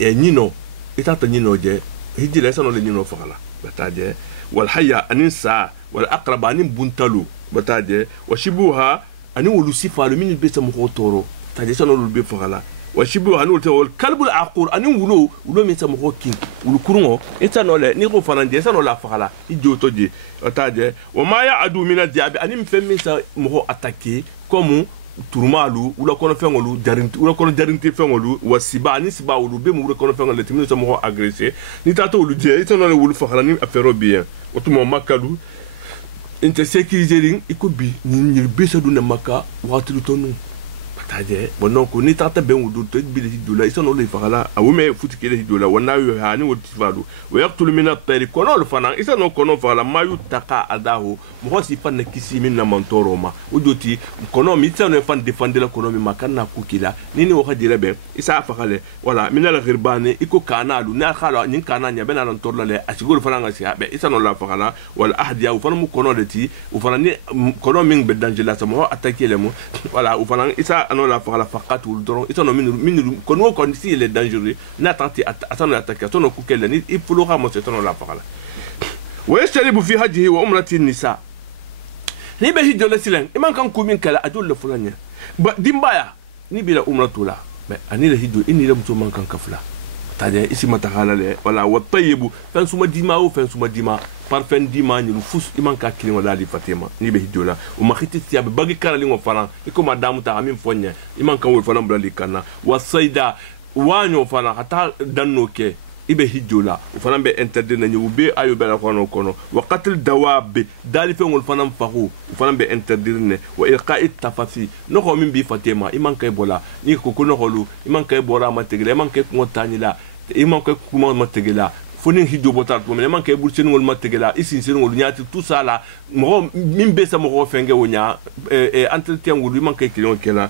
نينو إتاتا نينو جي هيجي ليس نو نينو فغلا بتاجي والحية أننسى والأقرب أن بنتلو بتاجي وشبوها أن ولو سفالو من البيت مخوتورو بتاجي سنو البيت فغلا وشبوها أن والكلب العقور أن ولو من سمخو كين ولو كرونو إتانو لا نيغو فناندي سنو لا فغلا يجو توجي بتاجي وما يعدو من الدياب أن مفهم سمخو أتاكي كومو turumalu ula kono fengolu jarinti fengolu wasiba ni siba ulu be mu kono fengolu timi so mo agresser ni tato ulu je itono le wulu fakhala ni affaire bien otumo makalu inte sécuriser ikobi ni be so du na maka watu tonu bataje bonon ko ni tata be wudu to bi de dola itono le fakhala awume futikele dola wana yo hani woti falu wa yaqtul min at-tayr kono le fana itono kono fakhala mayu taka adahu mo si fan kisi min na mantoro ma ujoti kono mi itono fan defendre la kono mi makana kukila nini wo khadira be isa fakhale wala min al ghirbani iko kanalu na khala nin kana nya bena lan torla le asigol fana ngasi be itono la fakhala wal ahdiya fana mu kono de ti fana ni kono min be danger la samo attaquer le mo wala fana isa itono la fala faqat ul doron itono min kono kon si il est dangereux na tenti atono attaquer atono ku kelle ni il faut ramo itono la fala wa yashtaribu fi hajjihi wa umrati nisa ni be hijjo le silen iman kan ku min kala adul le fulanya ba dimbaya ni bila umratu la mais ani le hijjo inni le muso man kan kafla tade isi mata halale wala wa tayyibu fan suma dima o fan suma dima parfum dima ni fus iman ka kilin wala di fatima ni be hijjo la o ma khiti tiya be bagi karali ngo faran iko madamu ta amin fonya iman kan wol fanan blali kana wa sayda wanyo fana hata danno ke ibe hijjola o fana be interdit na nyu be ayo be la kono wa qatl dawab dali fe ngol fana fahu o fana be interdit ne wa ilqa'i tafasi no ko min bi fatima iman kay bola ni ko ko no holu iman kay bora ma tegele iman kay ko tani la iman kay ko ma tegela foni hijjo botar ko men iman kay bul sen ngol ma tegela isin sen ngol nyaati tout ça la mo min be sa mo fenge wonya entretien ngol iman kay kilon kela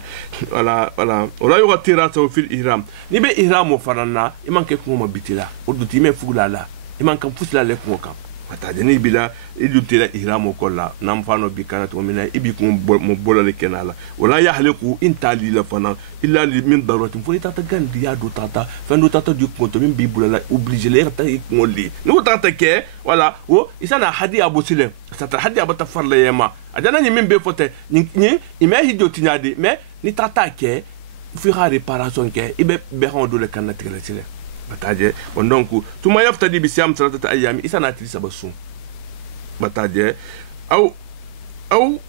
wala wala yo gatira to fil ihram ni be ihram o farana iman kay ko ma bitila o duti me fugula la iman kan fusla le ko kam wata jeni bila idutila ihram o kolla nam fano bi kana to mina ibi ko mo bolale kenala wala yahliqu intali la fana illa li min daruratin fo tata gandi ya do tata fando tata du ko to min bi bulala obligé le ta ngoli no tata ke wala o isana hadi abusile tata hadi abata farla yema adana ni min be fote ni ime hiddo tinyade mais ni tata ke fira réparation ke ibe be hondo le kanati le sile bataje bon donc tuma yaftadi bi siam salatata ayami isana tili sabasu bataje au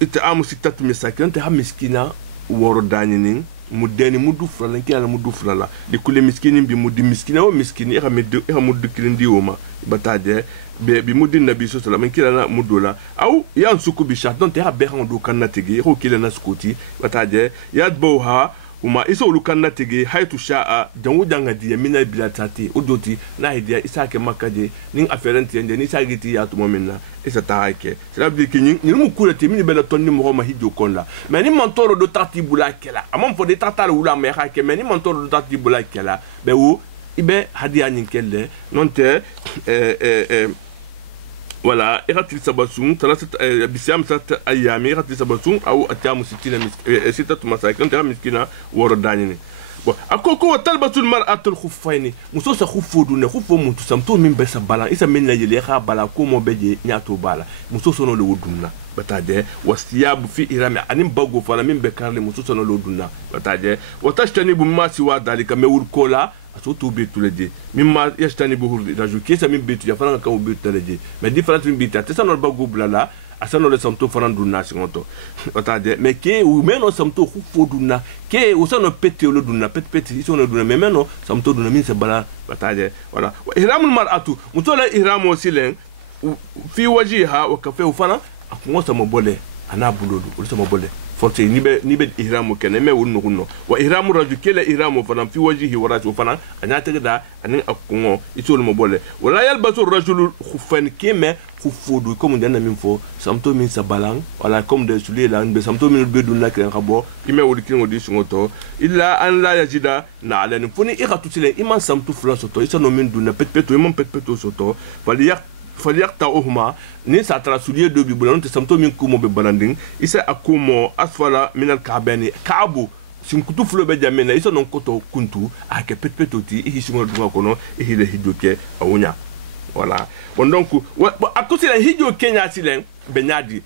itaamu sitatu misakin ta miskina woro daninin mudeni mudu frala kala mudu frala de kule miskinin bi mudi miskina o miskini e mudu kilindi woma bataje bi mudi nabi sallallahu alaihi wasallam kila mudula au yansuku bi shat donc ta be hando kanatigi ko kila na skuti bataje yadbauha uma iso lukanna tege haitu sha'a jangu janga diya mina bilatati udoti na hidia isa ke makaje nin aferenti ende ni sagiti ya to momena isa taake cela veut dire que ni mu kulati mini bela tonni mo ma hidjo konla mais ni mantoro do tati bula kela amon fo de tatala wula me ha ke mais ni mantoro do tati bula kela be wo ibe hadia nyin kelle nonte voilà iratil sabasum talasat bisiam sat ayami iratil sabasum au atamu sitina sitatu masakin ta miskina woro danini bon akoko talbatul mar'atul khuffaini muso sa khuffudu ne khuffo muntu samto min be sa bala isa min najeli kha bala ko mo beje nyato bala muso sono le wudunna batade wasiyab fi irami anim bago fala min be karle muso sono le wudunna batade watashtani bu ma siwa dalika mewul kola surtout betu leje mimma yashtani bu raju kesa min betu ya fana ka betu leje mais différence min betu ta no bago blala asano le samto fana dunna singoto otade mais ke ou meno samto khufo dunna ke ou sano pete lo dunna pete isono dunna mais meno samto dunna min se bala batade voilà ihramul mar'atu mutola ihramo silen fi wajiha wa kafe fana akungo samo bole ana bulodu o samo bole forte ni be ihramu kene me wonno kunno wa ihramu raju kele ihramu fana fi wajihi wa raju fana anyata da anin akungo itolo mo bole wala yalbasu rajulu khufan keme khufudu comme dana min fo samto min sabalang wala comme de soulier la be samto min be dunna kren khabo ime wodi kingo di sungoto illa an la yajida na alani funi ikhatu sile iman samto fula soto isano min dunna petpeto imam petpeto soto falyaqta'uhuma ni satra soulier do bi bulon te samto min kumo be balanding isa akumo asfala min al-ka'bani ka'bu sinkutu fulo be jamena isa non koto kuntu ake petpetoti ihi singo dunga kono ihi le hidoke awunya voilà bon donc akosi la hijo kenya silen benyadi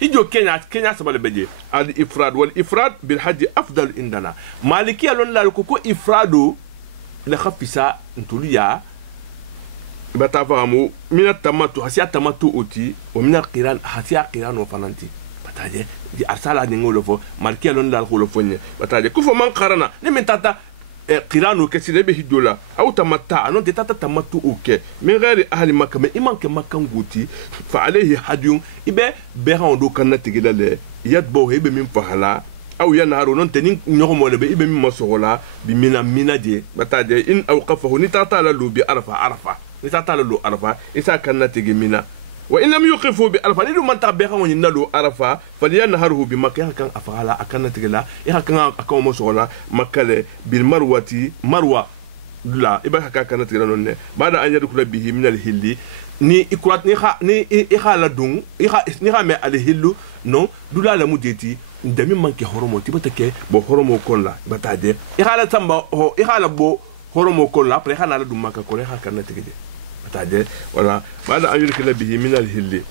hijo kenya sabale beje al ifrad wal ifrad bil hajj afdal indana maliki alon la ko ifrado la khafisa ntuliya batafamu mina tamatu hasia tamatu oti wa mina qiran hasia qiran wa fananti bataje di arsala ni ngolo fo maliki alon la ko lo fonye bataje kufo man qarana ni min tata قرانو كسيده بهدولا او تمتع انو تاتا تمتع اوكي من غير اهل مكه ما ايمان كمكان غوتي فعليه حد يبه بهان دو كان تيغلا يدبو هيبه من فحلا او ينهارو نون تنين نيومو لبه يبه من مسولا بمنا دي بتاجي ان اوقفه ني تاتا لو بعرفه ني تاتا لو عرفه اذا كان تيغي منا وإن لم يقفوا بألفا ندو من تابعه وننالو عرفا فلينهره بمكة كان أفعالا أكان تغلا إها كان أكون مسولا مكة بالمروة مروة لا إبا كان تغلا بعد أن يدخل به من الهلي ni ikurat ni ikha la dung ni ha me al hillu non dula la mudeti ndami manke horomo tibata ke bo horomo kolla batade ikha la tamba ho ikha la bo horomo kolla après ikha la dum maka ko ikha kan tigide batade wala bada an yurkila bihi min al hilli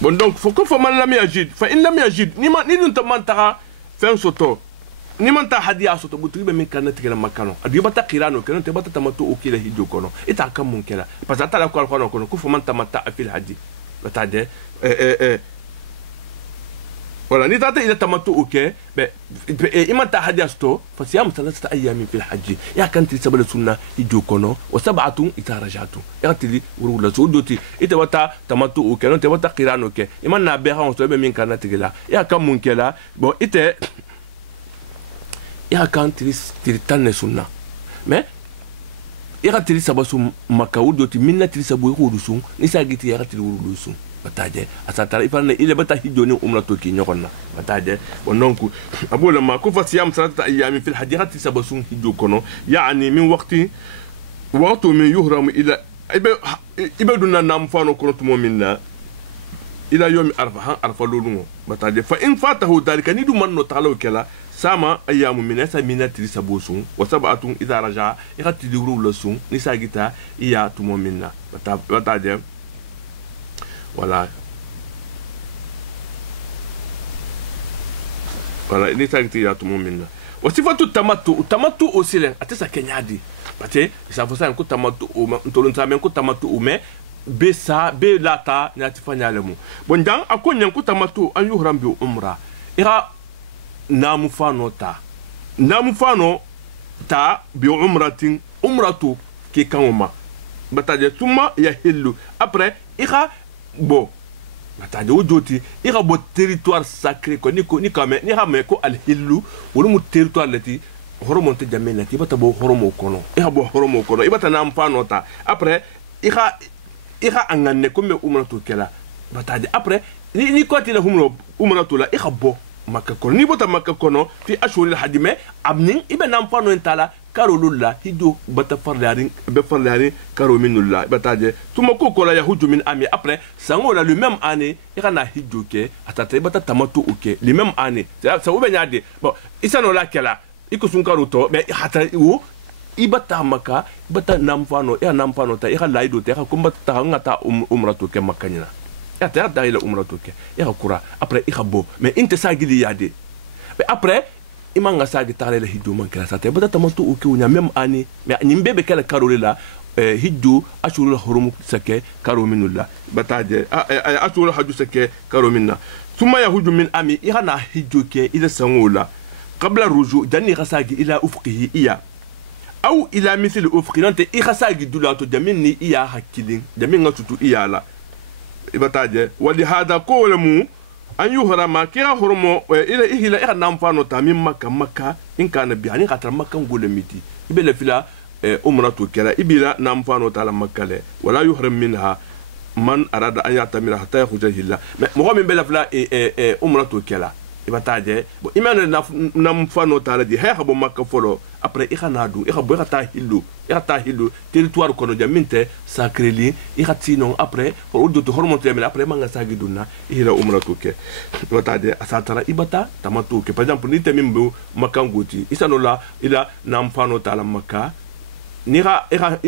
bon donc faut que faut man lam yajid fa in lam yajid ni dun tamantara fen soto ni man ta hadiya soto butu be min kan tigela makano adi bata qirano kan te bata tamatu ukila hijo kono ita kam mun kala parce que ta la ko kono ku faut man tamata fil hadi bata de voilà ni tata ila tamatu uke be iman ta hadiya soto fa siyam salasata ayami fil hajji ya kan ti sabala sunna hijo kono wa sab'atu ita rajatu ya tili wurula sudoti ita wata tamatu uke non te wata qirano ke iman na be ha on so be min kan tigela ya kam mun kala bon ite ya kan tiri tanne sunna mais ira tiri sabasu makawudo ti minna tiri sabu rudusun ni sagiti ya tiri rudusun bataje asatara ifana ile bata hijoni umrato ki nyokonna bataje wononku abola ma ku fasiyam salata ayami fil hadihati sabasun hijo kono yani min waqti min yuhram ila ibaduna nam fano kono tumo minna ila yomi arfa lolungo bataje fa in fatahu dalika ni du manno talo kala sama ayamu minasa minatri sabosun wa sab'atun idha raja irati diru lasun ni sagita iya tumo minna bataje voilà ni sagita iya tumo minna wa sifatu tamattu osilen atesa kenyadi pate ça faut ça ko tamattu ntolun sa men ko tamattu mais be lata nyati fanyalemu bon dan akonya ko tamattu an yuhram bi umra ira namu fano ta bi umratu ki kanoma bataje tuma ya hillu après ira bo bataje wojoti ira bo territoire sacré ko ni kame ni hame ko al hillu wala mu territoire lati horomo te jamena ti bata bo horomo kono ira bo horomo kono ibata namu fano ta après ira angane ko me umratu kala bataje après ni ko ti la umratu la ira bo makka kono ni bota makka kono fi ashhuril hajj me abnin ibe nam fano entala karolulla hido bata farlarin be farlarin karo minulla bataje tuma ko kola yahuju min ami après sangola le même année irana hijo ke atata bata tamatu uke le même année ça ube nyade bon isano la kala iko sun karo to be hata wo ibata makka bata nam fano ta ira laido te ko bata ngata umratu ke makanyina ya ta da ila umratu ke ya kura après ikabo mais inte sagili yade mais après imanga sagi tale la hiddu man kala sa te bada tamatu o ke unya même année mais nimbebe kala karole la hiddu ashurul hurum sake karo minullah bataje ashurul hajju sake karo minna thumma yahuju min ami irana hiddu ke ila sangola qabla ruju janni rasagi ila ufqihi iya aw ila mithl ufqi nante ikhasagi dulato jaminni iya hakilin jaminga tutu iya la ibataje wali hada ko lemu an yuhrama kira hurmo ila ihila ira nam fano ta min makka in kana bi ani khatar makka ngole miti ibela fila umratu kira ibila nam fano ta la makka le wala yuhram minha man arada an yatamira hatta yakhruja hilla mo min bela fila umratu kira ibataje bo imane nam fano ta la di ha bo makka folo après ikhanadu ikhabu ta hillu territoire kono jaminte sacreli ikhatino après pour do to hormonte mais après manga sagiduna ila umratu ke watade asatara ibata tamatu ke par exemple ni temimbu makangoti isanola ila namfano tala makka nira ira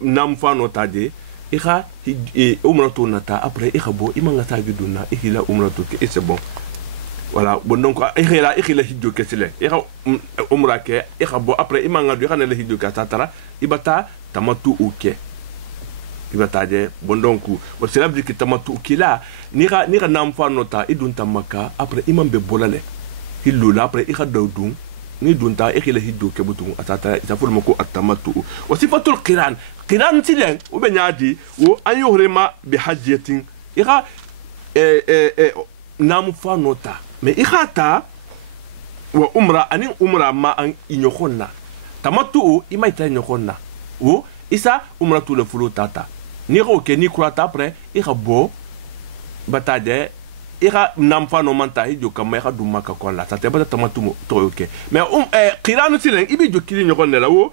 namfano tade ira umratu nata après ikhabo imanga sagiduna ila umratu ke c'est bon voilà bon donc ikhila hidjo kesile ira umra ke ikhabo après imanga du xana la hidjo ka tatara ibata tamatu uke ibata je bon donc bon c'est là que tamatu ukila nira namfa nota idun tamaka après imambe bolale hillo la après ikhadawdun ni dunta ikhila hidjo ke butu atata itaful mako atamatu wa sifatul qiran tilen o be nyaadi wo an yuhrima bi hajjatin ira namfa nota mais ikhata wa umra anin umra ma an inyokonna tamattu imaita inyokonna wo isa umratu le fulo tata ni ko ke ni kurata après ira bo batade ira namfa no manta hijo kama ira duma ka kon la ta te bata tamatu mo to ok mais qiranu silen ibi jo kili nyoko ne la wo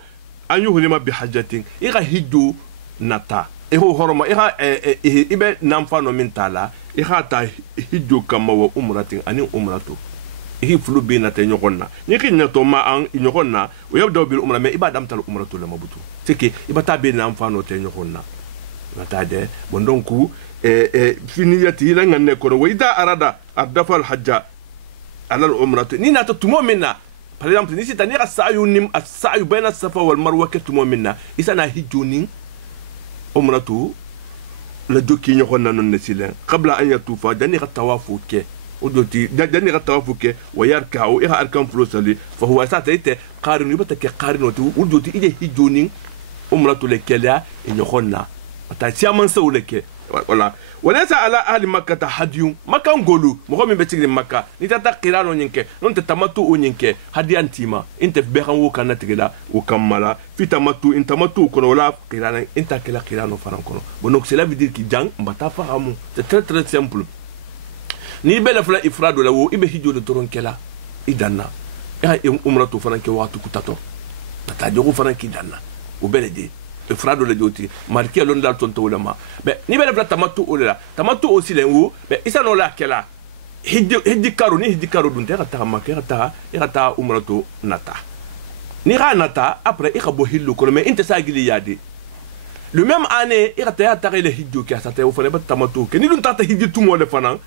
anyu hulima bi hajatin ira hijo nata ho horoma ira ibe namfa no mintala ira ta hijo kama wo umratin ani umratu hi fulu be na te nyokonna ni kin na to ma an nyokonna o yabda bil umra me ibadam tal umratu la mabutu tiki ibata be namfa no te nyokonna natade bon donc finiyati la ngane ko wa ida arada adfa al hajja ala al umratu ni nata tumo minna par exemple ni sitani as-sa'yu nim as-sa'yu bayna as-safa wal marwa ke tumo minna isana hijuni umratu la jokki nyokonna non ne silen qabla an yatufa dani tawafu ke ودوتي دني غتوافك ويركع وإها أركان فلوسالي فهو ساتيته قارن يبتك قارن ودوتي إيه هجونين أمرة لكلا إن يخونا أتاسيا من سولك ولا وليس على أهل مكة حديون مكة نقولوا مهم بتشغل مكة نتاتا قيرانو نينك ننت تمتو نينك هدي أنتيما أنت في بيخان وكانا تغلا وكمالا في تمتو إن تمتو كنو ولا قيران أنت كلا قيرانو فران كنو بنوك سلا بدير كي جان مبتا فهمو c'est très simple ni bela fula ifrado la wo ibe hijo de toron kela idanna ya umratu fanan ke watu kutato ta jogo fanan ki danna o bele de ifrado la joti marke lon dal tonto wala ma be ni bela fula tamatu aussi len wo be isa no la kela hijji karo ni hijji karo dun ta makka ta umratu nata ni ra nata après i khabo hillu ko mais inte sagili yade le même année i ta ta le hijjo ki sa ta wo fane ba tamatu ke ni dun ta hijji tumo le fanan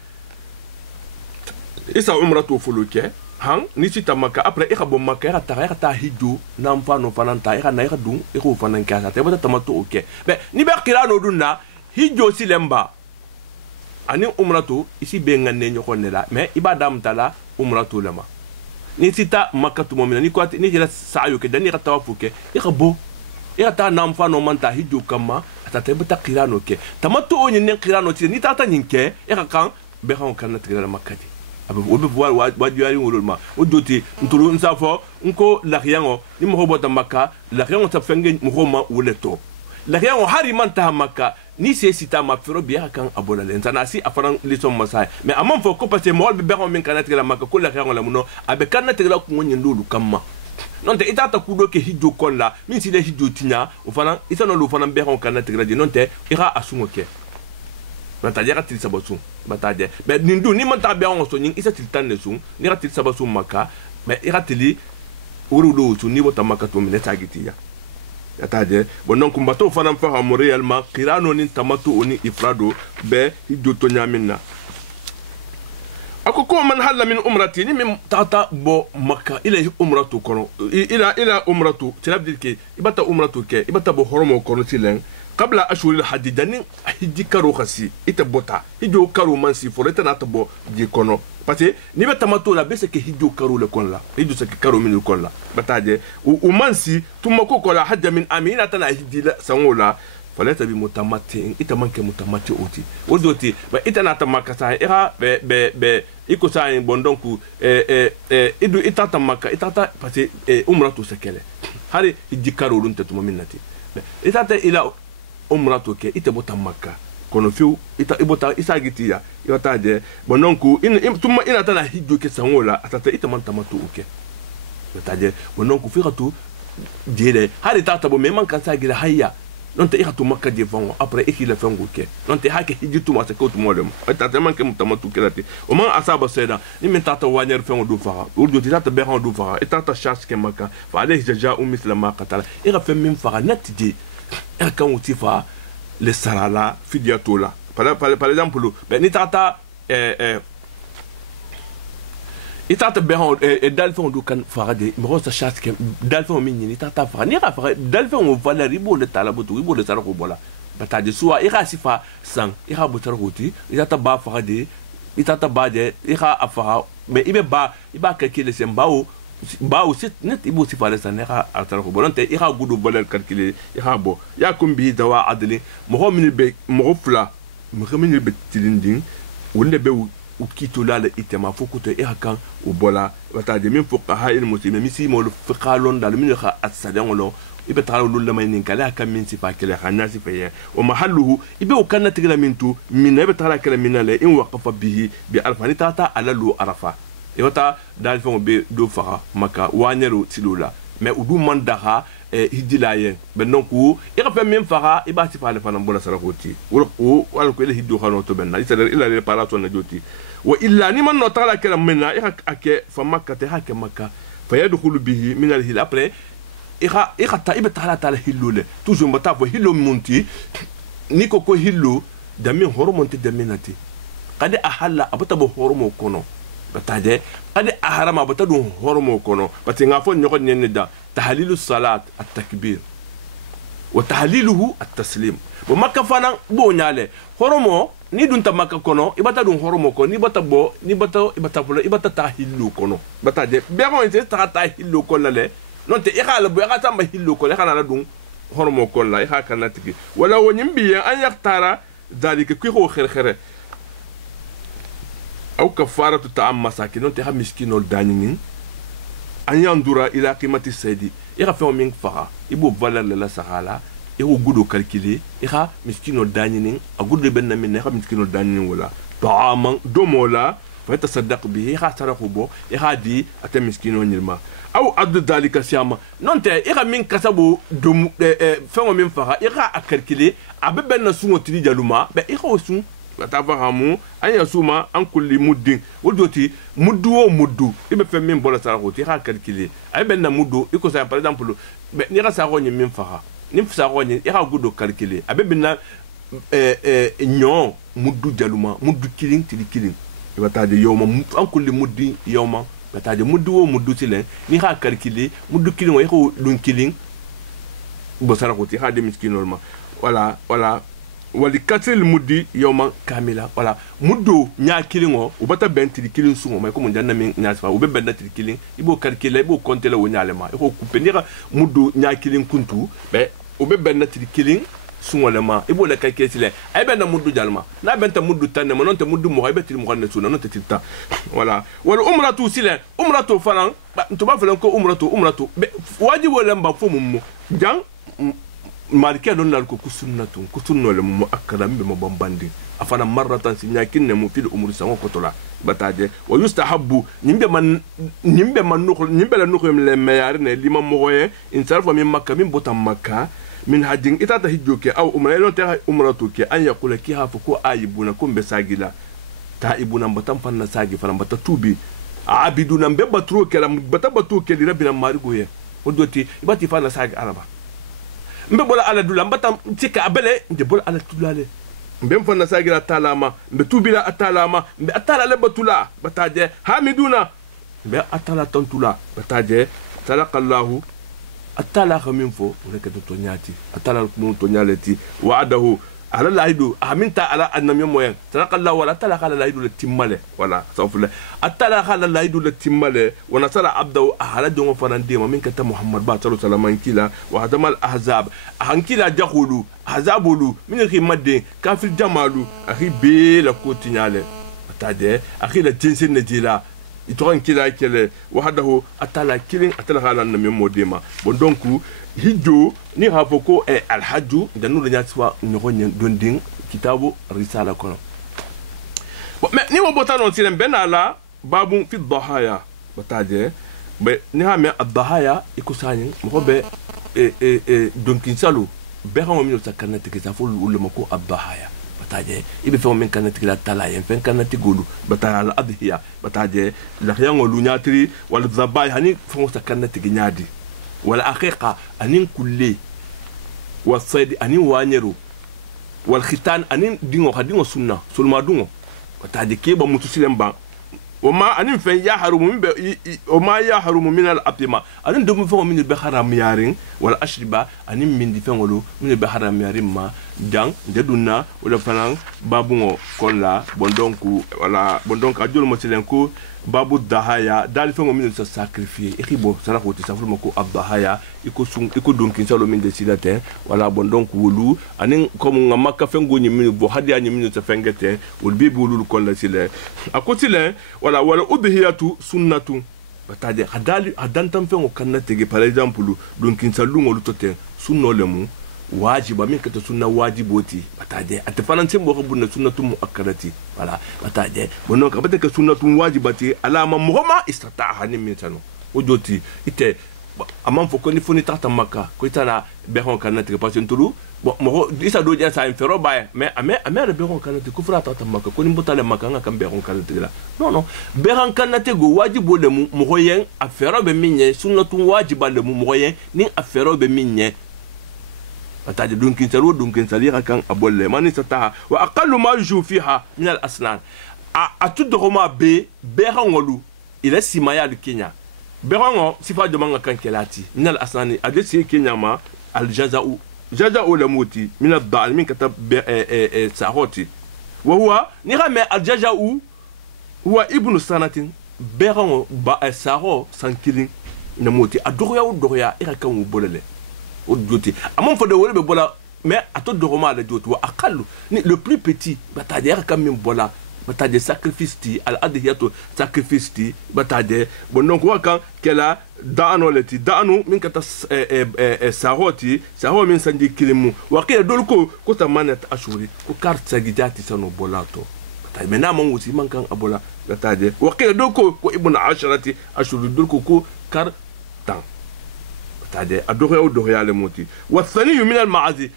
isa umratu fuluke han ni sita maka après ira bo maka ira ta hijju nam fa no fananta ira na ira dun ira fanan kasa te bata tamatu oke be ni be qirano dunna hijjo silemba ani umratu isi be ngane nyoko nela mais ibadam tala umratu lama ni sita maka tu momina ni kwati ni jela sa'yu ke dani ira tawafuke ira bo ira ta nam fa no manta hijju kama ata te bata qirano ke tamatu oni ne qirano ti ni tata nyinke ira kan be kan kan tigala makati o be voir wa diari wolma o doti ntulu nsafo nko lahiyango ni mo bota makka lahiyango ta fenge mo ma woleto lahiyango hari man ta makka ni se sita ma fero biya kan abola len tanasi afaran lison masai mais amam fo ko parce mo be beron min kanat la makka ko lahiyango la muno abe kanat la ko ngoni ndulu kamma non te itata kudo ke hijjo kolla min si le hijjo tinya o fana itano lu fana beron kanat la di non te ira asumo ke nata jara til sabasu bataje mais nindu ni man ta be on so nyin isa til tan nesu ni ratil sabasu maka mais iratili urudo su ni bota maka to mineta gitiya yataje bonon kumbato fana fa ha réellement qirano ni tamatu oni ifrado be hiddo to nyaminna akoko man halla min umrati ni min tata bo maka ila umratu kono ila umratu tilabdil ke ibata umratu ke ibata bo horomo kono silen قبل أشهر الحج دنين هيجي كارو خسي إتبوتا هيجو كارو منسي فورتا ناتبو دي كونو باتي نيبا تماتو لا بس كي هيجو كارو لكون لا هيجو سكي كارو من لكون لا باتاجي ومنسي ثم كوكو لا حج من أمين أتنا هيجي لا سانولا فلا تبي متمتين إتمانك متمتين أوتي ودوتي با إتنا تماكا ساي إها ب إيكو ساي بوندونكو إدو إتاتا ماكا إتاتا باتي أمراتو سكيلة هاري هيجي كارو لنت تماميناتي إتاتا إلى umratu ke ite bota makka kono fiu ita ibota isagiti ya yotaje bononku tuma ina tana hijjo ke sangola atata ite man tamatu uke yotaje bononku firatu dire hali tata bo memman kan sagila hayya non te iratu makka de vango après ikile fango ke non te hake hijjo tuma se ko tumo dem atata man ke mutamatu ke lati o man asaba seda ni min tata wanyer fango du fara urdu tata be han du fara etata chance ke makka fa alayhi jazaa'u mithla ma qatala ira fem min fara natije quand on tifa le sarala fidiatola par exemple ben ni tata itata behan dalfon du kan farade mo sa chat ke dalfon min ni tata fara ni ra fara dalfon o valeri bo le talabutu bo le sarako bola bata de soa ira sifa sang ira bo saroti itata ba farade itata ba de ira afara mais ibe ba iba calculer sembao ba aussi net ibo si fale sanera atara ko bonante ira gudu bolel calculer ira bo ya kumbi dawa adli mo min be mo fla mo min be tilinding wonde be u kitula le itema fokuto ira kan u bola wata de min fuqaha il muslimin mi si mo fiqalon dal min kha asadan lo ibe tara lulu mai nin kala kan min sifa kala khanasi fa wa mahalluhu ibe o kan tigla mintu min ibe tara kala min la in waqafa bihi bi alfani tata ala lu arafa yota dal fo be do fa maka wanyeru tilula mais udu mandaha hidilaye ben donc ira fa min fa iba sifa le fana bola sarakoti wo wal ko le hiddo khano to ben ila le parato na joti wa illa ni man notala kala minna ira ake fa makka te hake makka fa yadkhulu bihi min al hil après ira ta ibe tala tala hilule toujours mbata fo hilo monti ni ko hilo dami hormonti daminati kade ahalla abata bo hormo kono bataje kade aharama abata do hormo kono bati ngafo nyoko nyen da tahlilu salat at-takbir wa tahliluhu at-taslim bo makka fana bo nyale horomo ni dun ta makka kono ibata dun horomo ko ni bata bo ni bata ibata pula ibata tahlilu kono bataje be ko ente ta tahlilu ko lale non te ikhala bo ikata ma hillu ko ikhala la dun horomo ko la ikha kanatiki wala wonim bi an yaktara dalika ki ko khere أو كفارة طعام مساكين أنت هم مسكين الدانين أن ينظر إلى قيمة السيد يغفر من فقا يبو فالر للا سخالا يهو غدو كالكيلي يخا مسكين الدانين أقول لبنا من يخا مسكين الدانين ولا طعاما دومولا فيتصدق به يخا سرقبو يخا دي أتى مسكين ونلما أو عد ذلك سياما نونت يخا من كسبو دوم فما من فقا يخا أكالكيلي أببنا سونو تري جالوما يخا وسون atafahamu an yasuma an kulli muddin wodoti muddu o muddu ibe fe min bola sara ko ti ha calculer ay ben na muddu iko sa par exemple ni ra sa ko ni min faha ni sa ko ni ira gudo calculer abe ben na nyon muddu jaluma muddu killing ti killing iba ta de yoma an kulli muddi yoma bata de muddu o muddu tilen ni ha calculer muddu killing o iko dun killing bo sara ko ti ha de miskinolma voilà wali katil muddi yoma kamila wala muddo nya kilingo ubata bentri kilin sungo mai ko mun janna min nya fa ube benna tri kilin ibo calculer ibo compter le wonya le ma iko couper muddo nya kilin kuntu be ube benna tri kilin sungo le ma ibo le calculer sile ay benna muddu jalma na benta muddu tanne mo non te muddu mo ay betri mo xone suna non te tilta wala wala umratu sile umratu faran to ba falan ko umratu be waji wala mba fo mum jang malike don nal ko kusunnatu kusunno le mu akram be mo bombandi afana marratan sinya kinne mu fil umur sango kotola bataje wa yustahabbu nimbe man nukul nimbe la nukul le mayar ne lima moye in sarfa min makka min botam makka min hajjin itata hijjoke aw umra non ta umratu ke an yaqula ki hafu ko ayibuna kumbe sagila taibuna batam fanna sagi fana bata tubi abiduna be batro ke la bata batu ke li rabbina marigoye odoti ibati fanna sagi araba mbe bola ala dula mbata tika abele nde bola ala tulale mbe mfana sagira talama mbe tubila atalama mbe atala le batula bataje hamiduna mbe atala tantula bataje talaqallahu atala khaminfo reke to tonyati atala mun tonyaleti wa'adahu ala laidu aminta ala annam yomoyen talaqallahu wala talaqa laidu le timmale wala sawfula atala khala laidu le timmale wa nasara abdu ala dongo fanande ma min kata muhammad ba sallallahu alaihi wasallam kila wa hadamal ahzab hankila jahulu ahzabulu min khimadde kafir jamalu akhi be la kotinyale atade akhi la jinsin najila itoran kila kele wa hadahu atala kilin atala khala annam yomodema bon donc hijjo ni hafoko alhajju danu da nyatwa nyogonye donding kitabu risala kono mais ni mo botano silen benala babu fi dhahaya bataje be ni ha me adhahaya ikusanye mo be donkin salu be ha mo mi sa kanati ke sa fo lu mo ko adhahaya bataje ibe fe mo men kanati la tala yen fen kanati golu batala adhiya bataje la yango lu nyatri wal zabai hani fo sa kanati nyadi wala aqiqa anin kulli والصيد أنين وانيرو والختان أنين دينو سنة سلما دينو وتعدي كيبا متسلم با وما أنين فين يحرم من وما يحرم من الأطعمة أنين دوم فين من البحر ميارين والأشربة أنين من دفين ولو من البحر ميارين ما جان جدونا ولا فلان بابو كلا بندونكو ولا بندونك أجول مسلمكو babu dahaya dal fengo min se sacrifier ikibo sala ko tisaful mako abdahaya iko donkin salo min de silate wala bon donc wulu anin comme ngamaka fengo ni min bo hadi ani min se fengete wol be wulu kon la sile akotile wala udhiyatu sunnatu batade hadali hadantam fe ngo kanna tege par exemple donc insallu ngolu tote sunno lemu wajiba min kata sunna wajiboti batade atfanantim bo bunna sunnatu muakkadati wala batade bonon ka batake sunnatu wajibati ala ma muhama istata'a ni min tano ojoti ite amam foko ni foni tata makka ko itana behon kanna tege parce que bon mo isa do dia sa infero bae mais amere behon kanate ko fura tata makka ko ni mbotale makka nga kam behon kanate la non behon kanate go wajibo le mu mo yen afero be minye sunnatu wajiba le mu mo yen ni afero be minye ataje dunkin salira kan abolle mani sata wa aqallu ma yushu fiha min al asnan a tout de roma be behangolu ila simaya de Kenya behango sifa de manga kan kelati min al asnani adesi Kenya ma al jaza'u جزاء لموتي من الظالمين كتب ساروتي وهو نرمى الجزاء هو ابن سنة بيران سارو سانكيلين نموتي أدوريا إذا كان مبولة ودوتي أمام فدوله ببولا mais أتو دورما على دوت وأقل le plus petit بتاعي كم من بولا بتاعي sacrifice تي الأدهياتو sacrifice تي بتاعي بندونك وكان كلا دانو التي دانو من كتا ساروتي سارو من سندي كلمو وكيل دولكو كوتا مانت أشوري وكارت سجداتي سانو بولاتو بتاعي منا موسي من كان أبولا بتاعي وكيل دولكو كو ابن عشرة أشوري دولكو كو كار تان بتاعي أدوريا لموتي والثاني من المعازي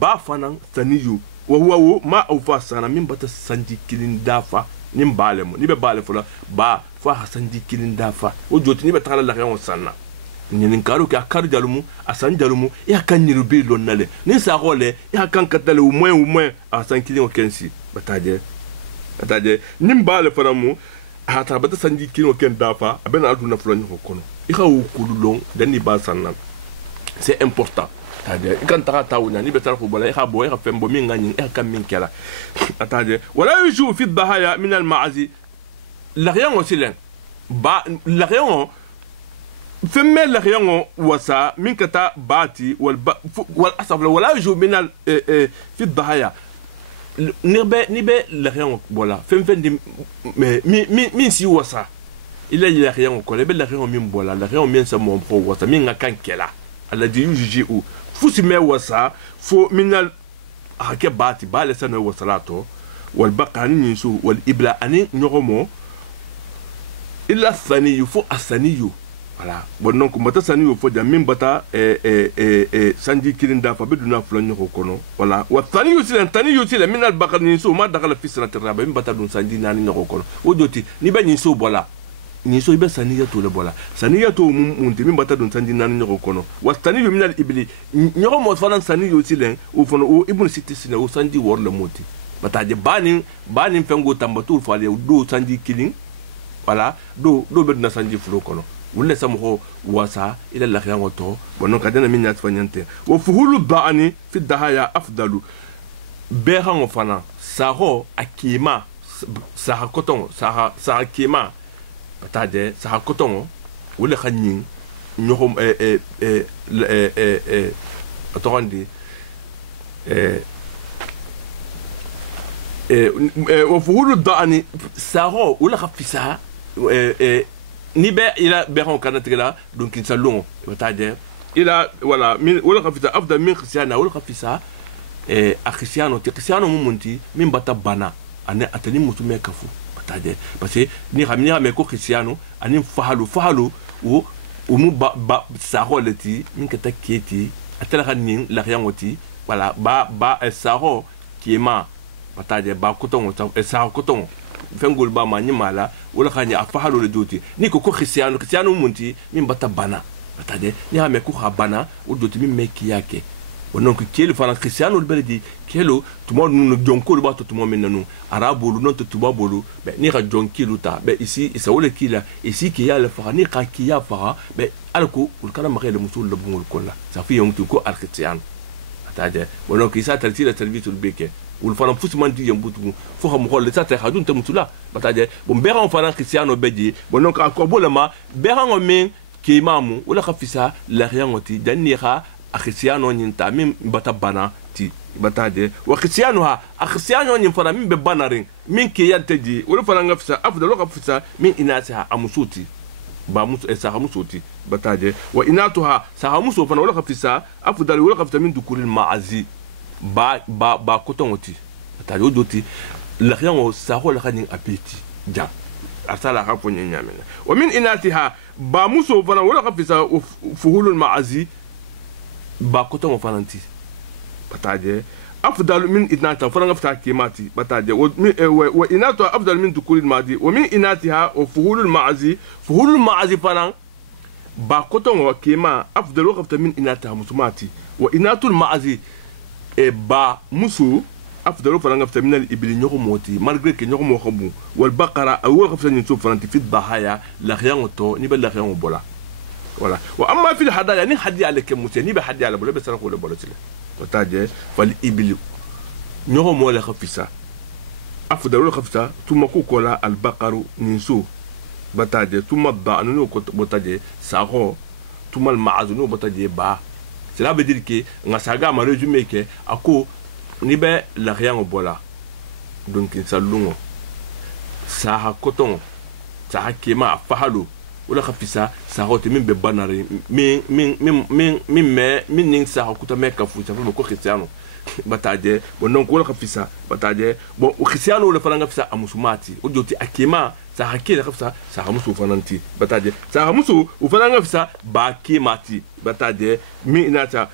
بافانا ثانيو وهو ما أوفى سنة من بات سندي كلين دافا نيم بالمو نيبه بالي فلا با فا سندي كلين دافا وجوتي نيبه تالا لا ريون سنة نين كارو كي اكار جالمو اسان جالمو يا كان نيربي لونالي ني ساغولي يا كان كتالي او موين اسان كلين وكنسي بتاجي نيم بالي فرامو هاتا بات سندي كلين وكن دافا ابن ادو نفلون كونو يخاو كولون دني با سنة c'est important. Quand tu as ni betal football, il y a boy, il y a fait un bon mingani, il y a quand même qu'elle a. Attendez, voilà le jour fit bahaya min al maazi. L'arrière aussi là, ba l'arrière, femme l'arrière wasa min kata bati wal asaf voilà le jour min al fit bahaya. Nibe l'arrière voilà, femme mais min si wasa. Il a l'arrière quoi, le bel l'arrière min voilà, l'arrière min ça mon pro wasa min nga kan qu'elle a. Elle a dit juger où. Fusi me wasa fo minal hake bati bale sana wasalato wal baqani nisu wal ibla ani nyoromo illa thaniyu fo asaniyu voilà bon donc mata saniyu fo jam min bata sanji kilinda fa biduna flo nyoko kono voilà wa thaniyu silan thaniyu silan minal baqani nisu ma dakala fi sanati raba min bata dun sanji nani nyoko kono wodoti ni be nisu bola niso ibe saniya to le bola saniya to munti min bata don sanji nan nyoko kono wastani min al ibli nyoko mo falan saniya aussi len o fono o ibn sitisina o sanji wor le moti bata je banin fengo tambatu fale do sanji killing voilà do be na sanji flo kono wulle samho wasa ila la khiyan to bonon kadena min nyat fanyante wa fuhulu ba'ani fi dahaya afdalu behan fana saho akima saha koton saha kima bataje sa koton wala khanyin ñoxom atondi wa fuhulu da'ani saho wala khafisa ni be ila beron kanatela donc in salon bataje ila wala min wala khafisa afdal min khisiana wala khafisa akhisiano te khisiano mumunti min bata bana ane atani mutume kafu parce que ni ramina me ko cristiano ani fahalu ou mu ba saroleti min kata kieti atela kanin la riangoti voilà ba saro qui est ma bataille ba coton saro coton fengol ba ma ni mala wala khani afahalu le doti ni ko cristiano munti min bata bana bataille ni ha me ko bana o doti min me kiyake donc kielo fana cristiano le beledi kielo tout le monde nous jonko le bato tout le monde maintenant arabo non tout bolo ben ni ra jonki luta ben ici ça wole kila ici qui y a le fara ni ka qui ya fara ben alko le kana mare le musul le bungol kola ça fait un ko cristiano ataje donc ça talti le service le beke ou le fana fusman di yambutu fo xam xol le ça ta hadun te musula bataje bon beran fana cristiano bedi bon donc encore bolama beran o men ki mamu wala khafisa la riangoti danira akhisiano nyinta min bata bana ti bataje wa khisiano ha akhisiano nyin fara min be banarin min ke yanteji wala fara ngafisa afdalu khafisa min inasiha amusuti ba muso saha muso ti bataje wa inatuha saha muso fana wala khafisa afdal wala khafta min dukuril ma'azi ba koton oti bataje odoti la khian saho la khanin apeti ja arsala khafo nyamena wa min inatiha ba muso fana wala khafisa fuhulul ma'azi ba koton fana ti bataje أفضل من إناتها فرنغ فتح كيماتي بتاجي وإناتها أفضل من ذكور الماضي ومن إناتها وفهول المعزي فهول المعزي فرنغ باكوتون وكيما أفضل وقفت من إناتها مسماتي وإنات المعزي با مسو أفضل فرنغ فتح من الإبل نيوغو موتي مالغري كي نيوغو موخبو والبقرة أول وقفت نشوف فرنتي في الضحايا لخيان تو نيبل لخيان بولا ولا وأما في الحدايا يعني حدي على كموتي نيبل حدي على بولا بس أنا أقول بولا تلا bataje fal ibili nyoro mo le khafisa afdalu khafisa tuma ku kola al baqaru ninsu bataje tuma da'nu no ko bataje saho tuma al ma'azunu bataje ba cela veut dire que ngasaga ma résumé que ako ni be la rien bola donc salungo saha koton saha kema fahalu wala khafisa sahote min be banare min ning saha kuta meka fu sa ko cristiano bataje bon donc wala khafisa bataje bon cristiano wala falanga fisa amusumati ojoti akema saha kile khafisa saha musu fananti bataje saha musu ufalanga fisa ba kemati bataje min inata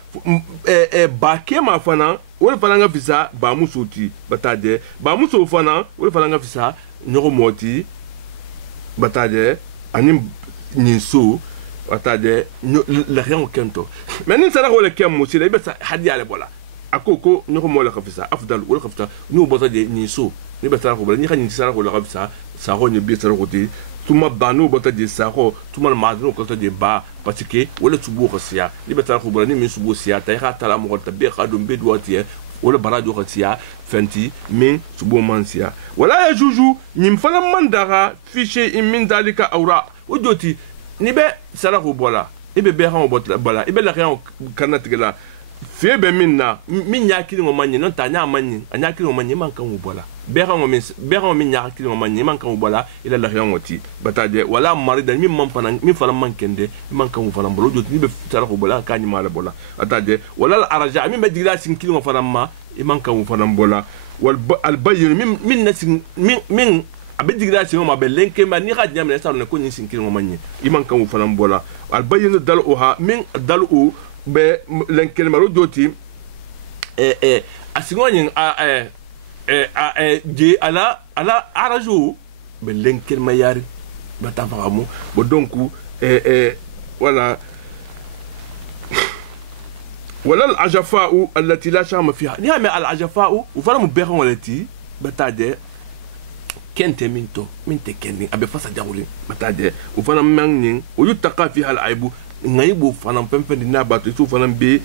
ba kema fana wala falanga fisa ba musuti bataje ba musu fana wala falanga fisa nyoro moti bataje anim ninso bataje la rien kento mais ni sara wala kem musi le besa hadi ale bola akoko nyoro mo la khafisa afdal wala khafisa nu bataje ninso ni besa ko bola ni khani sara wala khafisa saro ni bi sara ko ti tuma banu bataje saro tuma madno ko taje ba parce que wala tubu khasiya ni besa ko bola ni min subu siya tay khatala mo ko tabe khadum be duati wala barajo khasiya fenti min subu mansiya wala yajuju nim fala mandara fi shay'in min dalika awra ودوتي نبى سرقوا بولا إبى بيهم بولا إبى لقيهم كانت كلا في بمنا من يأكل وماني نون تانيا ماني أنا يأكل وماني ما كانوا بولا بيهم من يأكل وماني ما كانوا بولا إلى لقيهم وتي بتاجي ولا مريض من فلان من كنده من كانوا فلان بلو دوتي نبى سرقوا بولا كاني ماله بولا بتاجي ولا الأرجاء من بديلا سنكيل وفلان ما من كانوا فلان بولا والبير من ناس من abedigra si ma be lenke ma ni gadnya me sa ne ko ni sinkiri mo manye iman kan wu fanam bola al bayin dal oha min dal u be lenke ma ro joti asingonyin je ala araju be lenke ma yari bata famo bo donc voilà ولا العجفاء التي لا شام فيها نعم العجفاء وفرم بيرون التي بتاجي كنت منت كني ابي فاسا جاولي بتاجي وفرم من ويتقى فيها العيب نايبو فنم فن نابات يشوف فنم بي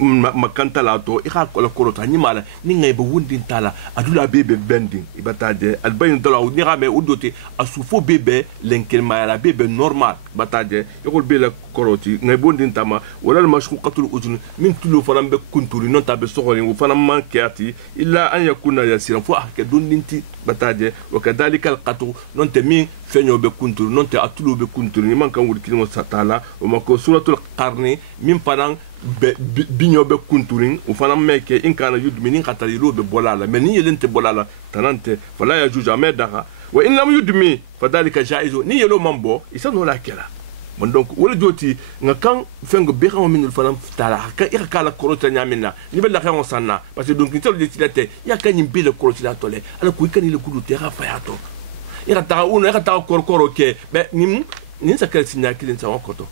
makanta la to ika kola korota ni mala ni ngai be wundin tala adula bebe bending ibataje albayin dala o ni rame udote asufo bebe lenkel mala bebe normal bataje yokol be la koroti ngai bondin tama wala al mashquqatul uzun min tulu faram be kunturi non tabe sohori wo faram mankati illa an yakuna yasira fo ahke dondinti bataje wa kadhalika al qatu non te min fenyo be kunturi non te atulu be kunturi ni man kan wudi kilimo satala o mako suratul qarni min parang binyo be kunturin o fana meke in kana yudmi nin katari lo be bolala men ni yelente bolala tanante fala ya juja medara wa in lam yudmi fadhalika jaizu ni yelo mambo isa no la kela mon donc wala joti nga kan fengo be xaw min fana tala ka ira kala korota nyamina ni be la xaw sanna parce que donc ni tolo tilate ya kan ni be le korota tole ala ku kan ni le kudu te rafa ya to ira ta uno ira ta korkoro ke be nim ni sa kal sinya kilin sa wakoto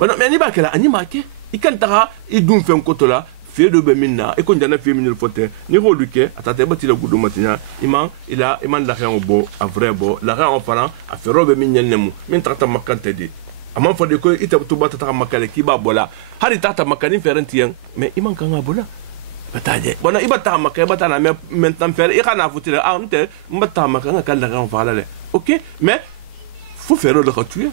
bana men ni ba kala ani make ikan taga idun fen kotola fe do be minna e ko ndana fe minul fote ni hoduke atate bati la gudu matinya iman la rien bo a vrai bo la rien fana a fe robe min nemu min tata makante di amman fode ko ita to bata ta makale ki ba bola hari tata makani ferentiyan mais iman kan bola bataje bona ibata makay bata na men tam fer ikana futile amte mbata makanga kan la rien fala le OK mais faut faire le retour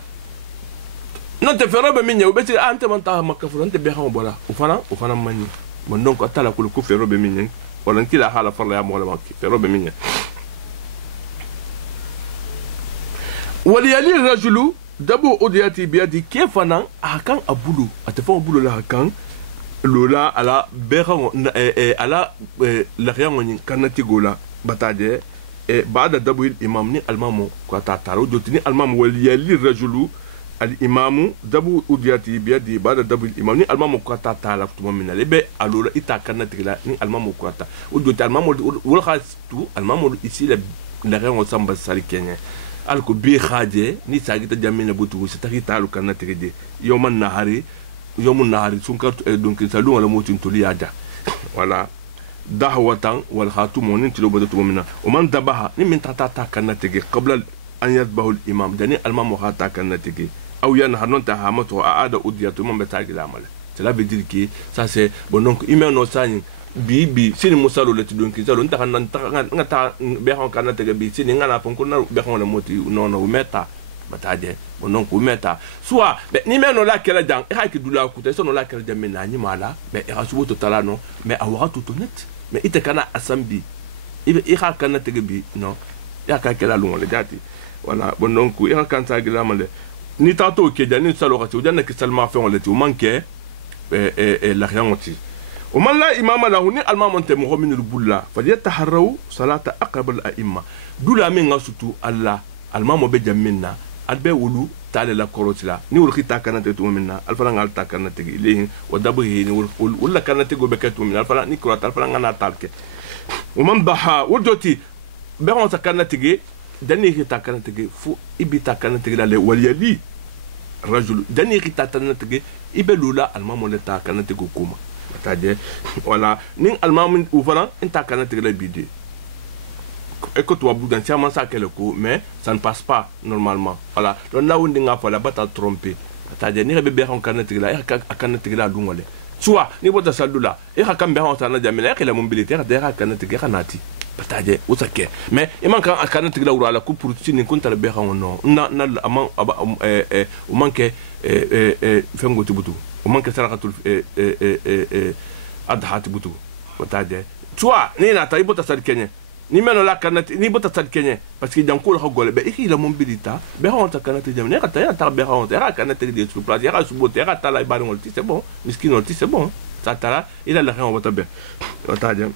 non te fero be minya ubeti ante manta makafuro ante be xam bola ufana mani mon donc atala ko ko fero be minya wala kila hala farla ya mola makki fero be minya wali yali rajulu dabu odiyati biyadi ke fana akan abulu atafa abulu la hakan lola ala bera ala la riango kanati gola bataje بعد دبو الإمام ني المامو كاتا تارو دوتني المام وليالي الرجل الإمام دبو أودياتي بيدي بعد دبو الإمام ني المامو كاتا تارو فتما من لبي ألولا إتا كانت تغلا ني المامو كاتا ودوتي المامو والخاصتو المامو إسي لغير وسام بسالي كينيا alko bi khaje ni sagita jamina butu sitaki talu kanna tegede yawman nahari sun kartu donc salu wala motin tuli yaja wala dahwatan wal khatum monin tilo bodatu momina ومن دبها ni min tata kanna tege qabla an yadbahu al imam dani al imam khata kanna tege aw yanha non ta hamatu aada udiyatu mon betagi la mala cela veut dire que ça c'est bon donc imeno sani bi sini musalo le tudon ki zalo ntaka ngata be hon kana tege bi sini ngana pon ko na be hon le moti no meta bataje bonon ko meta soit be ni meno la kala jang e ha ki dula ku te sono la kala jam na ni mala be e ha subo to tala no me awara to net me ite kana asambi ibe e ha kana tege bi no ya ka kala lu le jati voilà bonon ko e ha kan sa gila male ni tato ke jani salo ka tu janna ki salma fe on le tu manque la rianti ومن لا إمام له ني المام أنت مؤمن البلا فليتحروا صلاة أقرب الأئمة دولا من غسطو الله المام بجمنا البي ولو تعالى لا كروتلا ني ولخي تاكنا تتو منا الفلان قال تاكنا تجي ليه ودبه ني ولا كان تجو بكتو من الفلان ني كروت الفلان انا تالك ومن ضحى وجوتي بيرون تاكنا تجي دني هي تاكنا تجي فو ابي تاكنا تجي لا وليلي رجل دني هي تاكنا تجي يبلولا المام ولا تاكنا تجي كوما tadje voilà ning almam ou voilà inta kana tegla bidé écoute wa boudan tiama ça quel coup mais ça ne passe pas normalement voilà donc là où ndinga fa la bata tromper tadje ni rebe on kana tegla e kana tegla dungole soit ni bota salula e ka kambe on sana jamila e la mobilité de kana tegla nati tadje usake mais e man kan kana tegla ura la ku pour tini kunta le be on no na amant o manque fengo tibutu ومن كسرقة أضحى تبتو وتاجي توا نينا تايبو تسالكني ni meno la kanati ni bota sad kenye parce que janko la gole be iki la mobilita be on ta kanati jam ne ka ta be on ta kanati de sur place ya su bote ya ta la bari on c'est bon miskino c'est bon ça ta il a la rien on va be wataje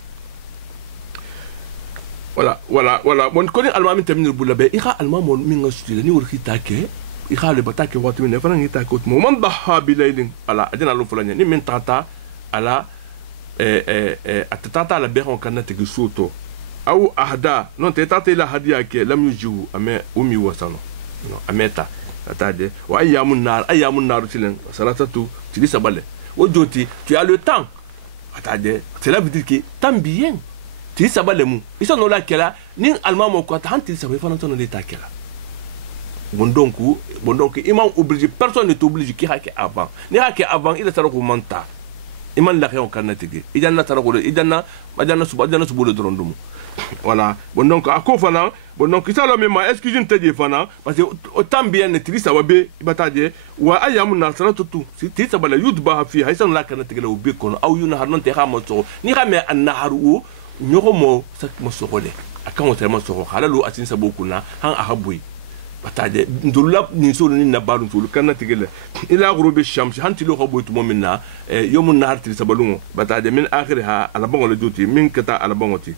voilà bon koni almami tamini bulla be ika almamo minga sutila ni wor kitake يخالي بتاكي وقت من فلان يتاكي وتمو من ضحى بليل على أجنا لو فلان يعني من تاتا على التاتا على بيرون كانت تجسوتو أو أهدا نون تاتا إلى هدية كي لم يجوا أمي أمي وصلوا أميتا تاجي وأيام النار تلين سلاتو تلي سبالة وجوتي tu as le temps تاجي cela veut dire que tant bien تلي سبالة مو إذا نولا كلا نين ألمان موكو تهان تلي سبالة فلان تنو ليتا كلا bon donc imam obligé personne n'est obligé qui hake avant ni hake avant il est sarako manta imam la rien kan natigi idanna sarako idanna subu le drondum voilà bon donc ako fana bon donc ça le même est-ce que je te dis fana parce que autant bien netri ça va be bataje wa ayamun nasratu si ti sabala yudba fi haysan la kan natigi lo be kono aw yuna harnon te xama so ni xame an naharu ñoxomo sak mo soxole akamo te mo soxo xalalu atin sabokuna han ahabui bataje ndolla ni solo ni nabaru solo kan natigele ila ghurubi shamsi hanti lo khaboytu momina yawmun nahar til sabalungo bataje min akhirha ala bangol duti min kata ala bangoti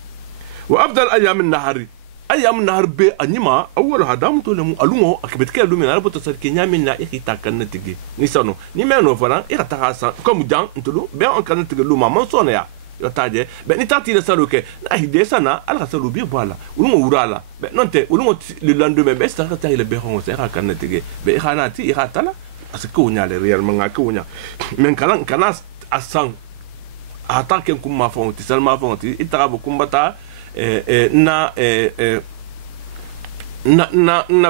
wa afdal ayyam an-nahar be anyima awwal hadam to lemu alungo akibet ke lumina ala boto sar kenya min na ikita kan natige ni sano ni meno fana irata hasa comme jang ntulu be on kan natige luma man sona ya yotaje be ni tati le salo ke na hide sana ala salo bi voilà ulungo urala be nonte ulungo le lendemain be sa ta ile be hongo sa kan natige be khanati iratala parce que onya le réellement ngaka onya men kana asan attaque kum ma fonti salma fonti itara kumbata na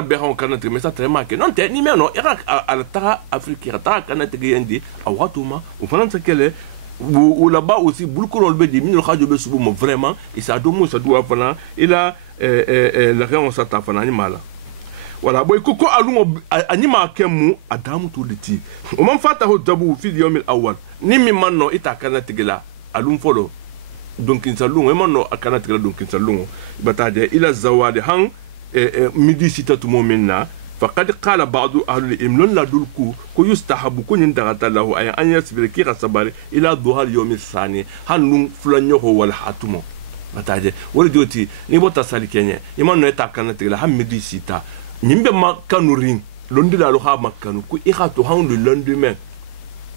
be hongo kan natige mais ça très marqué nonte ni meno ira ala ta afrique ta kan natige ndi awatuma ou français kele ou là-bas aussi beaucoup de gens disent que vraiment et ça doit faire il a la réponse à ta fana animal voilà boy koko alungo anima kemu adamu to liti o man fatahu dabu fi yawm al-awwal ni mi manno ita kana tigila alum folo donc insalungo manno akana tigila donc insalungo bataje ila zawadi han midi sitatu momina فقد قال بعض أهل العلم لن لدلكو كو يستحب كو يندغت له أن يصبر كي صبر إلى ظهر اليوم الثاني هنون فلان يهو ولا حاتمو mataje wala joti ni bota sali kenya iman no eta kana tigla ham midi sita nyimbe makanu ring londi la lo ha makanu ku irato handu lendemain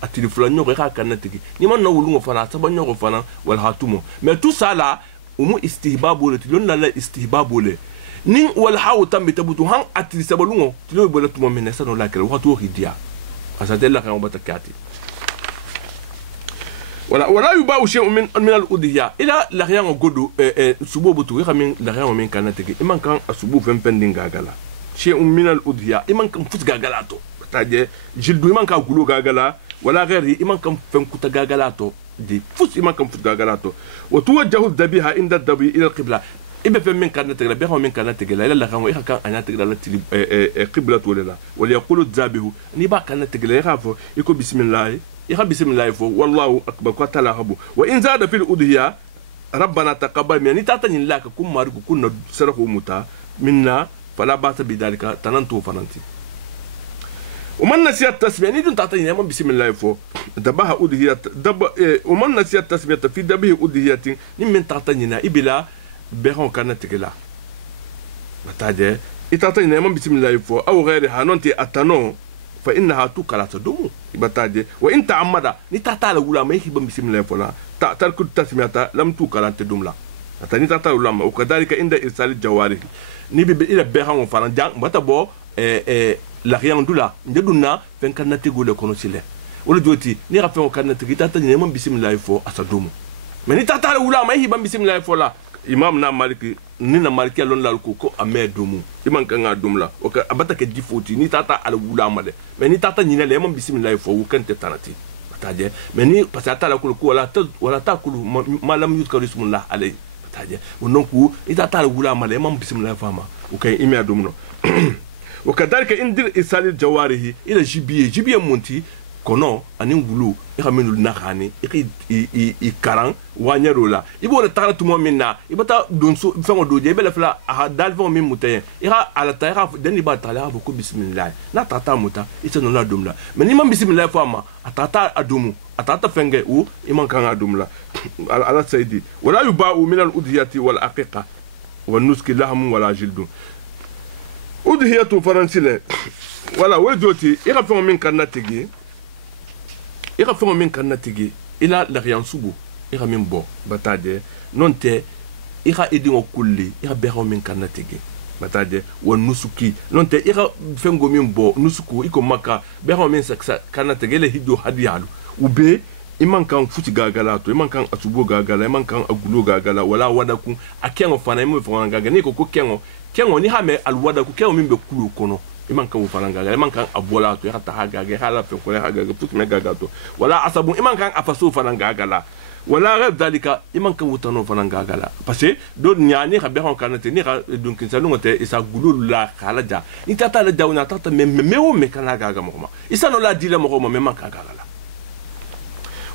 atili flan nyoko ka kana tigi ni man no wulungo fana sabanyo ko fana wal hatumo mais tout ça là umu istihbabu le tilon la istihbabu le nin wal hawu tambi tabutu han atili sabalungo tilo bola tumo menesa no la kele wato hidia asatella kan batakati ولا يباع شيء من الأضحية إلى لغيان غدو سبوب بتو يخمن لغيان من كانتك إما كان سبوب فين بندين غاغلا شيء من الأضحية إما كان فوت غاغلاتو تاجي جلدو إما كان غلو غاغلا ولا غيره إما كان فين كوتا غاغلاتو دي فوت إما كان فوت غاغلاتو وتوجه الذبيحة عند الذبي إلى القبلة إبه فين من كانتك لا بيها من كانتك لا إلا لغيان وإخا كان أناتك لا قبلة ولا وليقول الذابح نيبا كانتك لا يخافو يقول بسم الله يخا بسم الله فو والله أكبر قتلا هبو وإن زاد في الأضحية ربنا تقبل مني تاتني لك كم مارك كنا سرقوا متا منا فلا بأس بذلك تننتو فننتي ومن نسي التسمية ندون تاتني يوم بسم الله فو دبها أضحية ومن نسي التسمية في دبه أضحية نمن تاتني نا إبلا بهون كانت كلا بتاجي إتاتني يوم بسم الله فو أو غيرها ننتي أتنو فإنها توكلا تدوم يبتاجي وإن تعمد نتاتا ولا ما يخيب بسم الله فلا تأكل التسمية لم توكلا تدوم لا تاني تاتا ولا ما وكذلك عند إرسال الجوارح نبي إلى بيها وفران جان بتبو لا غيان دولا ندونا فين كان نتيجو كونسيله ولا جوتي نيرا كان نتيجي تاتا نيمان بسم الله فو أصدوم من نتاتا ولا ما يخيب بسم الله فلا imam na maliki nina maliki alon la ko amedumu iman kan adum la o ka abata ke difoti ni tata al wula male mais ni tata ni le mam bismillah fo wukante tanati bataje mais ni pasata la ko wala ta ko malam yut ka bismillah alay bataje wonon ko ni tata al wula male mam bismillah fama o kay imi adum no o kadalika indir isal jawarihi ila jibiye monti kono ani ngulu ikamenu nakani i karan wanyero la ibo le tara tumo minna ibata donso fengo doje bele fla dal fengo min mutaye ira ala tayra deni ba tala ko bismillah na tata muta ita no la dumla mais ni man bismillah fama atata adumu atata fenge u iman kan adumla ala saydi wala yuba'u min al-udhiyati wal aqiqa wan nuski lahum wala jildu udhiyatu faransile wala wajoti ira fengo min kanatigi ira fengo min kanatigi ila la rian subu ira min bo bataje nonte ira edingo kulli ira beho min kanatigi bataje wa nusuki nonte ira fengo min bo nusuku iko maka beho min saksa kanatigi le hido hadiyalu ube iman kan futi gagala to iman kan asubo gagala iman kan agulo gagala wala wadaku akengo fana imu fana gagala ni ko kengo ni hame alwada ku kengo min be kulu kono iman kan fana gagala iman kan abola to yata hagaga hala fe ko hagaga futi me gagato wala asabu iman kan afaso fana gagala wala rab dalika iman kan wutano fana gagala parce que do nyani ha be hon kanate ni ha donc salungo te isa gulu la khalaja ni tata la dawna tata me o me kana gaga mo isa no la dila mo me man gagala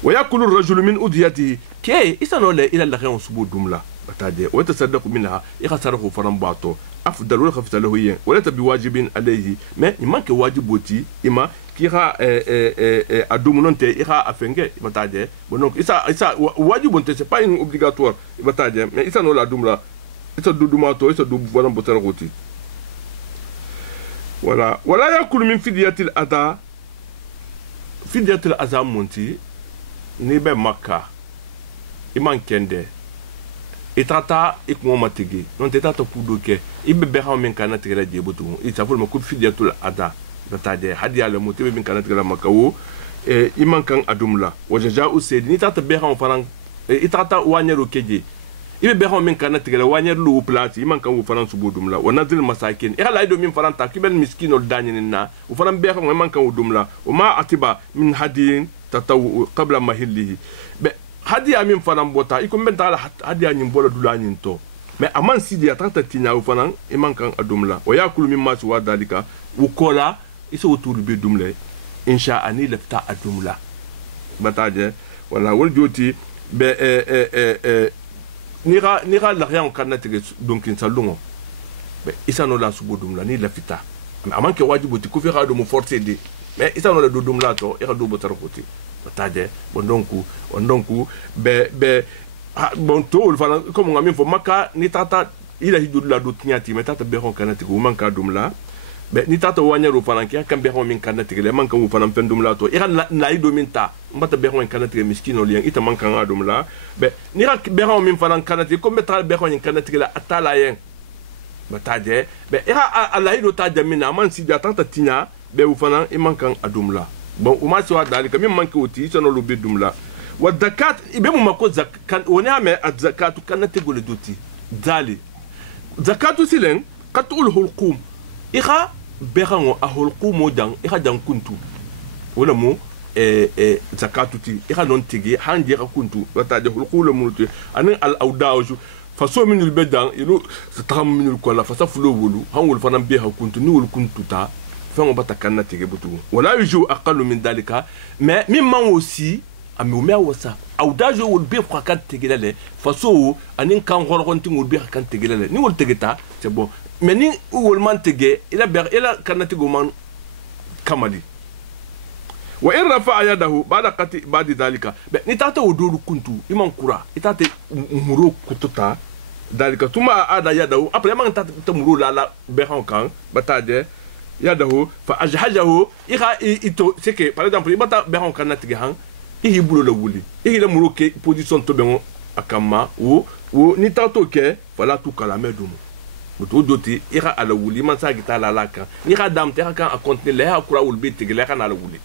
ويأكل الرجل من أديته كي إسانولا إلى اللغيان سبو دملا بتاجي ويتصدق منها يخسره فرنباطو أفضل ولا خفت له هي ولا بواجب عليه ما يمكن واجبوتي إما كيها أدومنونت إها أفنجي بتاجي بنوك إسا واجبونت c'est pas une obligatoire بتاجي ما إسانولا دملا إسا دوماتو إسا دو فرنباطو ولا يأكل من فدية الأذى فدية الأذى مونتي ni be makka iman kende itata ikmo matigi non tata kudoke ibe be hamen kana tigela jebutu itaful makul fidiyatul ada bataje hadiya le motibe bin kana tigela makawo iman kan adumla wajaja'u sayyid ni tata be ham faran itata wanyero keje ibe be hamen kana tigela wanyero lu plati iman kan faran subudumla wa nadil masakin ila ido min faran takibel miskinol danina u faran be ham man kan udumla wa ma atiba min hadiyin tatawu qabla mahillihi be hadiya min fanan bota iko men tala hadiya nyin bola dula nyin to mais aman sidi atata tinya u fanan iman kan adumla wa yakulu mimma suwa dalika u kola iso wutulu be dumle insha ani lafta adumla bataje wala wol joti be nira la rien kanate donc in salongo be isano la subo dumla ni lafita a man ke wajibu ti ko fi ha do mo forcer de mais isa no la do dum la to e ha do bo tar ko ti batade bon donc be bon to ol fana comme ngami fo maka ni tata ila hidu la do tinyati mais tata be ron kanati ko man ka dum la be ni tata wanyaro fana ki kan be ron min kanati le man kan wo fana fen dum la to ira na ido min ta mbata be ron kanati miskino lian ita man kan dum la be ni ra be ron min fana kanati ko metra be ron kanati la atala yen batade be ira ala ido ta jamina man si da tata tinya be wo fana e man kan adum la bon o ma so dalika min man ko ti so no lo be dum la wa zakat ibe mu mako zakat woni ame zakatu kanate gole doti dali zakatu silen qatul hulqum iha berango a hulqum dan iha dan kuntu wala mo zakatu ti iha non tigi handi ka kuntu wata de hulqul mutu anan al awdaju faso minul bedan ilu satam minul kola fasa fulo wulu hangul fanan be ha kuntu ni wul kuntu ta fango bata kanate ge butu wala yuju aqallu min dalika mais mimman aussi ami o mea wasa awdajo wol be kwa kan tegelele faso anin kan horgonti wol be kan tegelele ni wol tegeta c'est bon mais ni wol man tege ila ber ila kanati go man kamali wa in rafa yadahu ba'da qati ba'di dalika be ni tata wodolu kuntu iman kura itata muro kututa dalika tuma ada yadahu après man tata muro la be kan batade yadahu fa ajhajahu ira ito c'est que par exemple ibata be kan tege han ihi bulo la wuli ihi la muro ke position to bengo akama wo ni tato ke fala tu kala medumo buto doti ira ala wuli man sa gita la laka ni ga dam te kan a continuer le ha kura wul be tigele kan ala wuli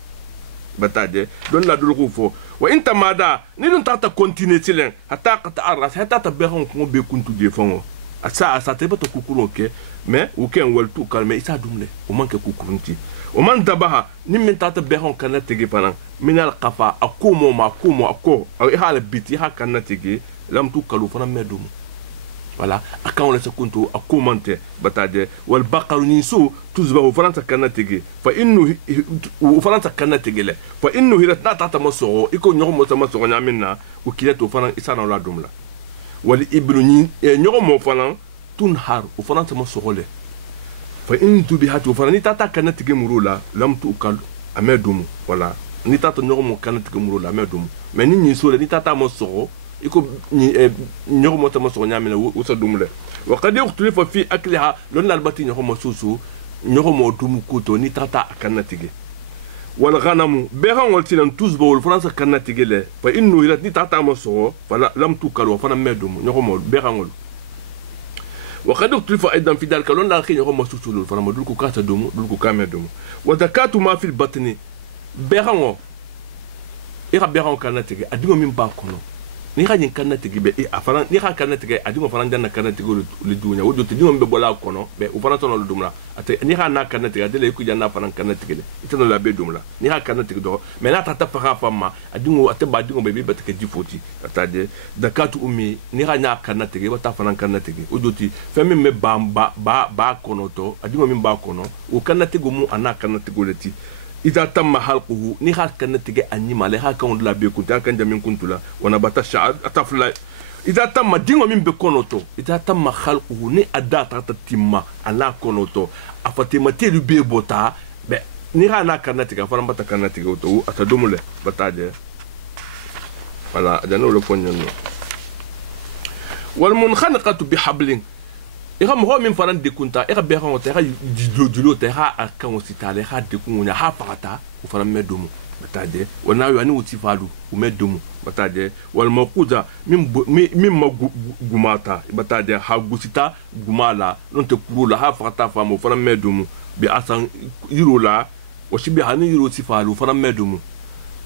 batade don la dulu ko fo wa inta mada ni don tata continuer tilen hatta qata arras hatta ta beron ko be kuntu de fongo asa te bato kukuru ke mais o ken wal tu kalme isa dumle o manke kukurunti o man dabaha ni min tata beron kan tege panan minal qafa akumo ma akumo ako e hala biti ha kan tege lam tu kalu fana medum voilà akan la sekuntu akumante batade wal baqaru nisu tuzbahu faransa kan tege fa innu faransa kan tege le fa innu hirat na tata maso iko nyogo mo sama so nyamina o kileto fana isa na la dumla wal ibnu ni nyogo mo fana tunhar o faransa maso le fa in tubihat o fana ni tata kan tege murula lam tu kal amedumu voilà ni tata nyogo mo kan tege murula amedumu mais ni so le ni tata maso iko nyogo mo tama so nyamina o sa dumle wa qad yukhlifu fi akliha lon albati nyogo mo susu nyogo mo dumu koto ni tata kan tege wal ghanamu beran wal tilan tuzba wal fransa kan tege le fa innu ila ni tata maso fala lam tu kal wa fana medumu nyogo mo beran wal وقد اختلف ايضا في ذلك لون لا خير هم سوسول فما دول كو كاتا دومو دول كو كامي دومو وزكاه ما في البطن بيرانو ايرا بيرانو كاناتيغي اديمو مين باكونو ni ga nyin kanna tigi be afana ni ga kanna tigi adimo fana danna kanna tigi le dunya wodo te dimo be bola kono be u fana tono dumla ate ni ga na kanna tigi adele ku janna fana kanna tigi le itano la be dumla ni ga kanna tigi do me na tata fara fama adimo ate ba dimo be be take jifoti atade dakatu ummi ni ga nya kanna tigi wata fana kanna tigi wodo ti femi me ba kono to adimo min ba kono o kanna tigi mu ana kanna tigi le ti إذا تم حلقه نهار كانت تجي أنيما لها كون لا بيكون تاكن جمين كنت لا ونبات الشعر أتفلا إذا تم دينو من بكونوتو إذا تم خلقه ني أدا تتتيما أنا كونوتو أفتيما تيلو بيبوتا ب نهار أنا كانت تجي فرام بتا كانت تجي أوتو أتدومله بتاجي ولا جنو لفونينو والمنخنقة بحبل ira mo min faran de kunta ira be ran ira dilo te ha akan ositale ha de kunya ha fata u faran medumu batade wana yo ani uti falu u medumu batade wal maquza min magumata batade ha gusita gumala non te kurula ha fata fa mo faran medumu bi asan yirola o shibi hani yiro ti falu faran medumu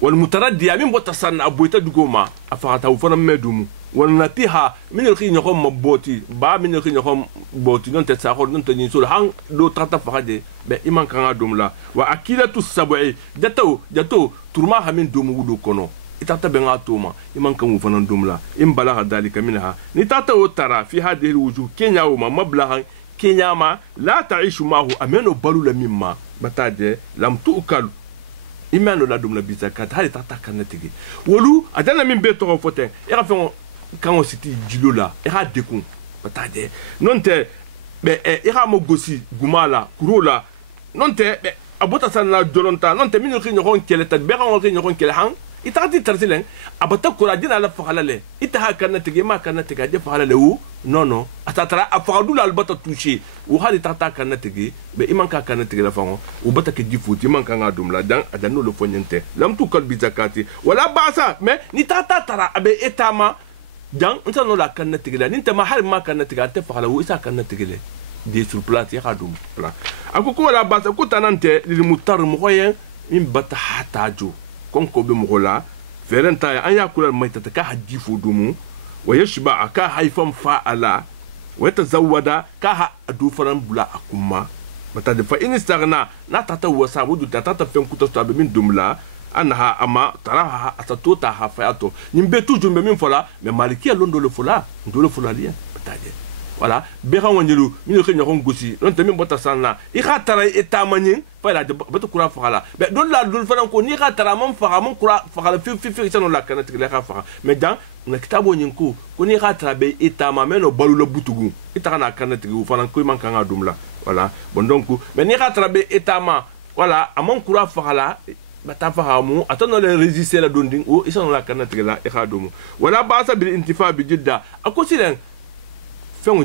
wal mutaraddiya min botasan aboita dugoma afata u faran medumu ونتيها من الخين يقوم مبوتي با من الخين يقوم بوتي نون تساخر نون تنين سول هان دو تاتا فخدي با إيمان كان دوم لا وأكيدة السبع جاتو ترما همين دوم ودو كونو إتاتا بينا توما إيمان كان وفنان دوم لا إن بلغ ذلك منها نتاتا ترى في هذه الوجوه كينيا وما مبلغ كينيا ما لا تعيش معه أمينو بلو لمما بتاجي لم تؤكل إيمان لا دوم لا بيزاكات هذه تاتا كانتيجي ولو أدانا من بيتو فوتين إيرافون quand on s'était dilo là era dekun batade non te be era mo gosi gumala kurola non te abota sana dolonta non te minu kinyo hon kele ta bega hon kinyo hon kele han itati tarsilen abata kura dina la fahalale ita hakana tege ma kana tege je fahalale wu non atatara afadu la albata touché u hali tata kana tege be iman ka kana tege la fango u bata ke difuti man ka ngadum la dan adano le fonyente lam tu kal bizakati wala basa mais ni tata tara abe etama dan ntano la kana tege la nintama hal ma kana tege te fahala wu isa kana tege le de sur place ya hadum plan akoko wala basa ko tanante li mutar mo koyen min bata hatajo konko be mogola ferenta ya anya kula maitata ka hadifu dumu wa yashba ka haifan fa'ala wa tazawwada ka ha adu faran bula akuma mata de fa instagna na tata wasa wudu tata fen kuta to be min dumla anha ama taraha atatuta ha fayato nimbe toujours be min fola me maliki londo le fola ndo le fola lia pataje voilà bera wonjelu min ko nyakon gosi non tamim bota sanna I khatara etamani fala de bata kura fala be don la dul fana ko ni khatara man fara man kura fala fi sanu la kana tigla khafa mais dans na kitabo nyinko ko ni khatara be etama meno balu la butugu itana kana tigu fana ko man kanga dumla voilà bon donc mais ni khatara be etama voilà amon kura fala bata fahamu atano le résister la donding o isanu la kana tigla e khadumu wala basa bil intifa bi jidda akosilen fɛn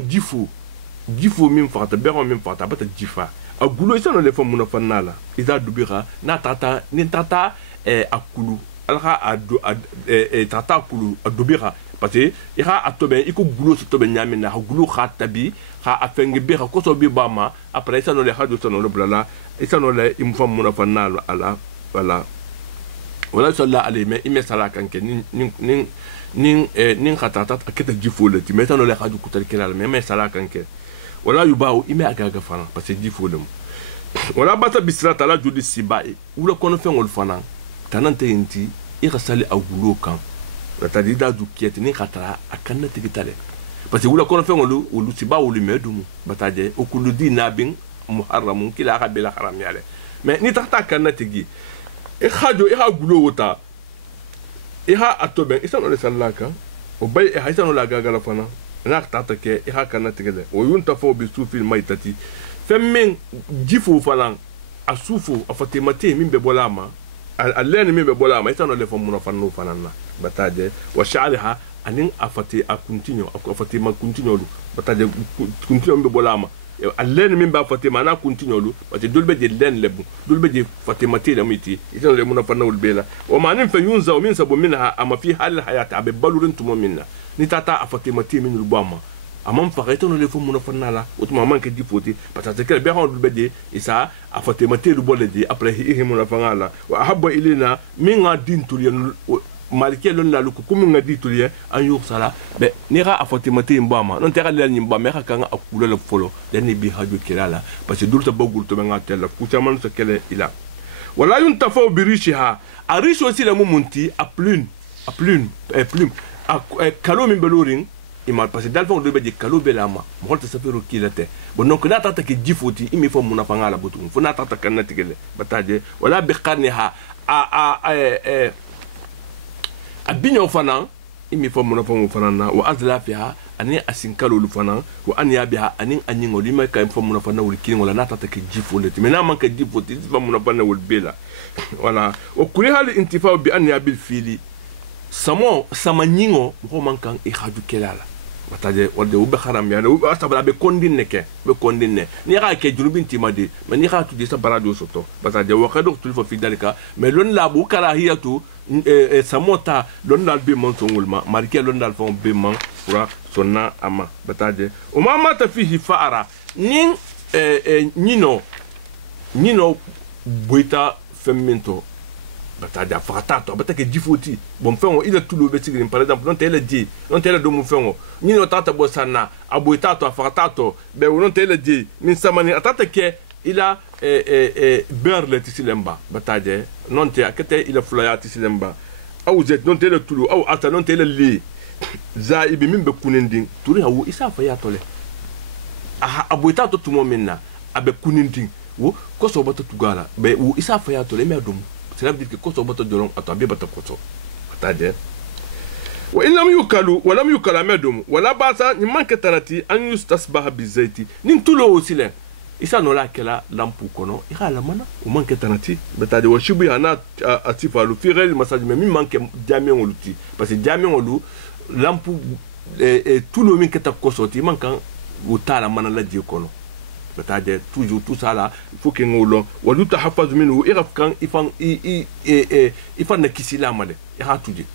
jifo min fagata bɛrɛ min fagata a bɛ taa jifa a gulo isa n'o le fɔ mun fana la i t'a dubi ka n'a tata ni tata a kulu ala ka tata a kulu a dubi ka parce que i ka a tɔbɛ i ko gulo si tɔbɛ ɲaami na a gulo ka tabi ka a fɛn bɛ ka kɔsɔ bi ba ma après isa n'o le ha do isa n'o le bila la isa n'o le i mu fɔ mun fana la ala voilà wala sɔrɔla ale mɛ i mɛ sara kan kɛ nin khatata aketa jifo le ti metano le khadu kutal kelal mais sala kanke wala yubaw ime agaga fana parce que jifo dem wala bata bisra tala judi sibai wala kono fengol fana tanante inti I rasali agulo kan ta di da du kiet ni khatara akanna tigitale parce que wala kono fengol wulu siba wulu medum bataje okuludi nabin muharramun kila qabila haram yale mais ni tahta kanna tigi e khado e agulo wota iha atoben isa no le salaka o bay e haisa no la gagala fana na tata ke iha kana tigele o yunta fo bi sufil maitati femmen jifu fana asufu afatimati min be bolama allen min be bolama isa no le fo mun fana no fana na bataje wa sha'riha anin afati a continue afatima continue lu bataje continue be bolama allen min ba fatima na continue lu parce que dolbe de len lebu dolbe de fatima te da miti ita le mun fa nawul bela o manin fa yunza min sabu minha ama fi hal hayat abi balurin tumo minna ni tata a fatima te min lubama amam fa ita no le fu mun fa nala o tuma man ke di foti parce que be ha dolbe de isa a fatima te lu bolle de après hi mun fa ngala wa habba ilina min ga din tuliyan malike lon la luku kumu ngadi tuliye an yu sala be ni ga afatimati mbama non te ga le nyimba me ga kanga akula le folo den bi haju kilala parce que dulta bogul to nga tella ku chaman so kele ila wala yuntafu bi rishiha arish aussi la mumunti a plume kalo min belorin imal parce que dalfon de be kalo belama mo holta safero kilate bon donc na tata ke jifoti imi fo muna fangala butum fo na tata kanati gele bataje wala bi qarniha abinyo fana imi fo mun fana na wa azlafiha ani asinkalo lu fana wa an yabiha ani anyingo lima kay fo mun fana wul kin wala nata take jifo le mena man ka jifo ti fo mun fana wul bela wala o kuri hal intifaa bi an yabil fili samo samanyingo ko man kan I haju kelala bataje wala ube haram ya ube asabala be kondine ni ga ke junubin timade mais ni ga tudi sa barado soto bataje wa khadu tulfo fi dalika mais lon la bu karahiyatu samota lon dal be mon songulma marke lon dal fon be man pura sonna ama bataje o mama ta fihi faara nin nino boita femminto bataja fatato batake difoti bon fengo ila tulo be tigrin par exemple non tele di non tele do mu fengo nino tata bosana aboitato fatato be non tele di min samani atata ke ila berle tisilemba bataje non te akete ila fulaya tisilemba au zet non tele tulo au ata non tele li zaibi min be kunending turi hawo isa fa ya tole aboitato tumo minna abe kunending wo ko so bata tugala be wo isa fa ya tole me dum cela veut dire que koso bato dolong atabe bato koso ataje wa in lam yukalu wa lam yukala medum wala basa ni manke tanati an yustasbaha bizaiti nin tulo osile isa no la kela lampu kono ira la mana o manke tanati betade wa shibu hana atifa lu fi rel massage mais mi manke jamion oluti parce que jamion olu lampu tout le min keta kosoti mankan o tala mana la je kono betade toujours tout ça là il faut que ngolo wa lu tahafaz minhu ira kan ifan nakisila male ira tuje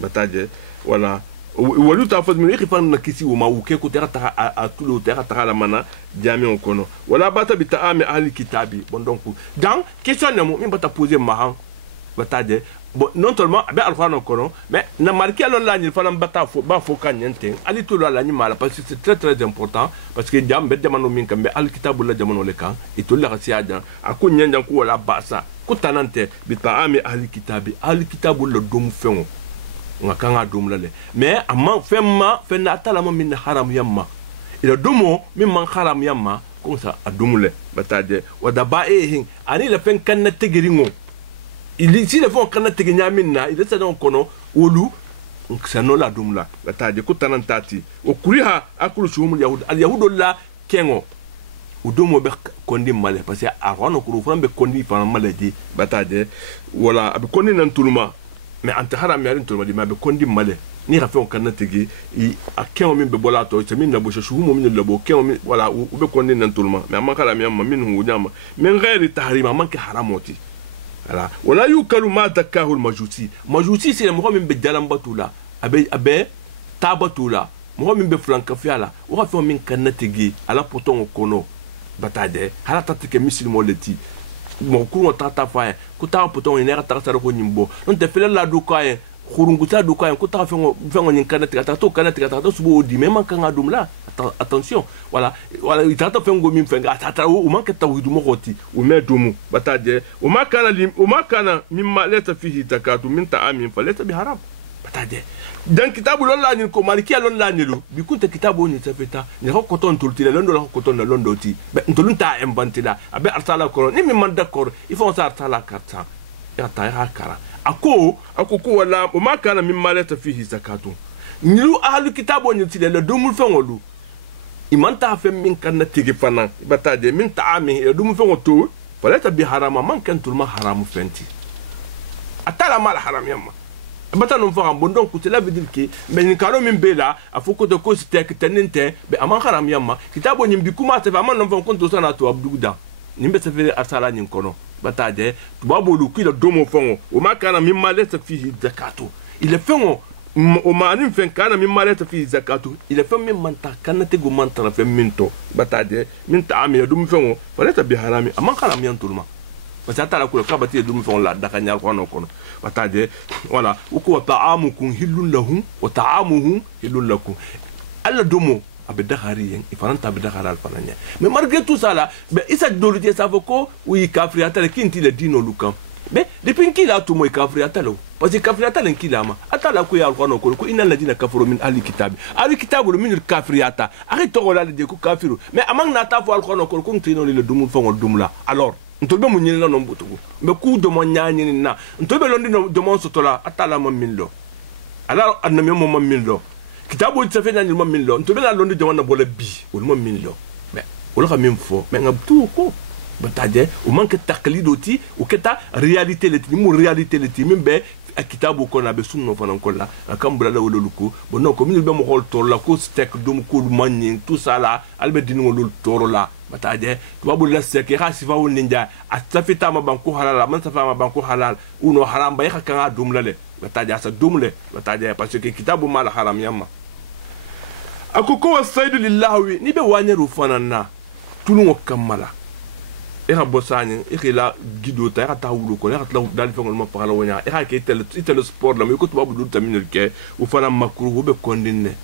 betade voilà walu ta faz min ikifan na kisi wo ma wuke ko tera ta a tulo tera ta la mana jami on kono wala bata bi ta'ami ahli kitabi bon donc dans question ne mo min bata poser ma bata de bon non seulement be alquran kono mais na marqué lon la ni fanam bata fo ba fo kan nyente ali tulo la ni mala parce que c'est très très important parce que jambe jamano min kambe al kitabu la jamano le kan et to la siaja ako nyanja ko wala basa ko tanante bi ta'ami ahli kitabu le dom fengo nga kanga dum lale mais amma femma fenna talama min haram yamma ila dumo min man haram yamma comme ça adumule batade wada ba hin ani la fen kan na tegeringo il si le fon kan na tegenya minna il sa don kono wolu sano la dumla batade ko tanantati o kuriha akulu shumul yahud al yahudo la kengo udumo be kondi male parce que arano kuru frambe kondi fa maladi batade wala ab kondi nan tuluma mais ante haram yarin to madi mabe kondi male ni rafa on kan tigi a kenwo min be bola to se min na bo shu mo min labo kenwo min wala u be kondi nan tulma mais amma kala mi amma min hu nyama min ghairi tahrima man ke haramoti wala yukalu ma dakahu majusi c'est le mo min be dalam batula abe tabatula mo min be flanka fiala o rafa min kan tigi ala poton kono batade hala tatike muslimo leti mo ko tata fa ko ta poton ina ta sara ko nyimbo non te fele la du kaye khurunguta du kaye ko ta fengo nyin kana tika to kana tika to subo di même kan adum la attention voilà ita ta fengo min fenga ata o man ka tawidu mo goti o medumu bataje o ma kana mimma lata fihi takatu min ta'amin falata bi haram bataje dan kitabu lon la ni ko maliki lon la ni lu bi kunta kitabu ni tafeta ni ko koton tulti lon do la koton na lon do ti be ntolun ta inventé la abe arsala ko ni mi man d'accord il faut ça arsala karta ya ta ya kara ako ko wala o ma kana min malata fihi zakatu ni lu ahlu kitabu ni ti le do mul fengolu iman ta fe min kan na tigi fana bataje min ta ami do mul fengo to falata bi harama man kan tulma haramu fenti atala mal haram yamma bata non fa bon donc cela veut dire que mais ni karo min bela afoko de ko c'était que tenente be aman haram yamma kitabo nyim bi kuma te fa man non fa konto sana to abduda nimbe se fere asala nyin kono bata je tubabu lu ki le domo fongo o makana min maleta fihi zakatu il fongo o manin fen kana min maleta fihi zakatu il fait min man ta kana te go man ta fe min to bata je min ta ami dum fongo faleta bi harami aman haram yan tulma parce que la couleur kabati dum fon la dakanya ko no kono bataje voilà uko ta'amukum hillun lahum wa ta'amuhum hillun lakum alla domo abedahari yen ifananta abedahara alfananya mais malgré tout ça là ben isa dolite ça ko oui kafriata le kinti le dino lukan mais depuis qu'il a tout moi kafriata lo parce que kafriata len kilama atala ko ya alquran ko inna ladina kafaru min ahli kitabu min kafriata arrête to la de ko kafiru mais amang na ta fo alquran ko ntino le dumul fon dumla alors ntolbe mu nyina no mbutugo me ku do mo nyaani na ntolbe londi no do mo sotola atala mo minlo ala anna mo mo minlo kitabu tsafe na ni mo minlo ntolbe na londi do na bola bi o mo minlo mais o lo ka fo mais ngab tu ko bataje o manque taklidoti o keta réalité le ti mo réalité le ti mbe kitabu ko na be sunno fanan ko la akambula la wolo luko bono ko minul be mo hol to la ko stek dum ko manni tout ça là albe dinu lol toro la bataje tubabu la sek ha sifa won ninja atafita ma banko halal man safa ma banko halal uno haram bay khaka dum la le bataje sa dum le bataje parce que kitabu mal haram yamma akoko wasaidu lillahi ni be wanyeru fanana tulungo kamala era bosani la gido ta era tawulu ko era dal fengol ma parala wonya era ke tel sport la mais ko tubabu dul taminul ke u fana makru wo be kondine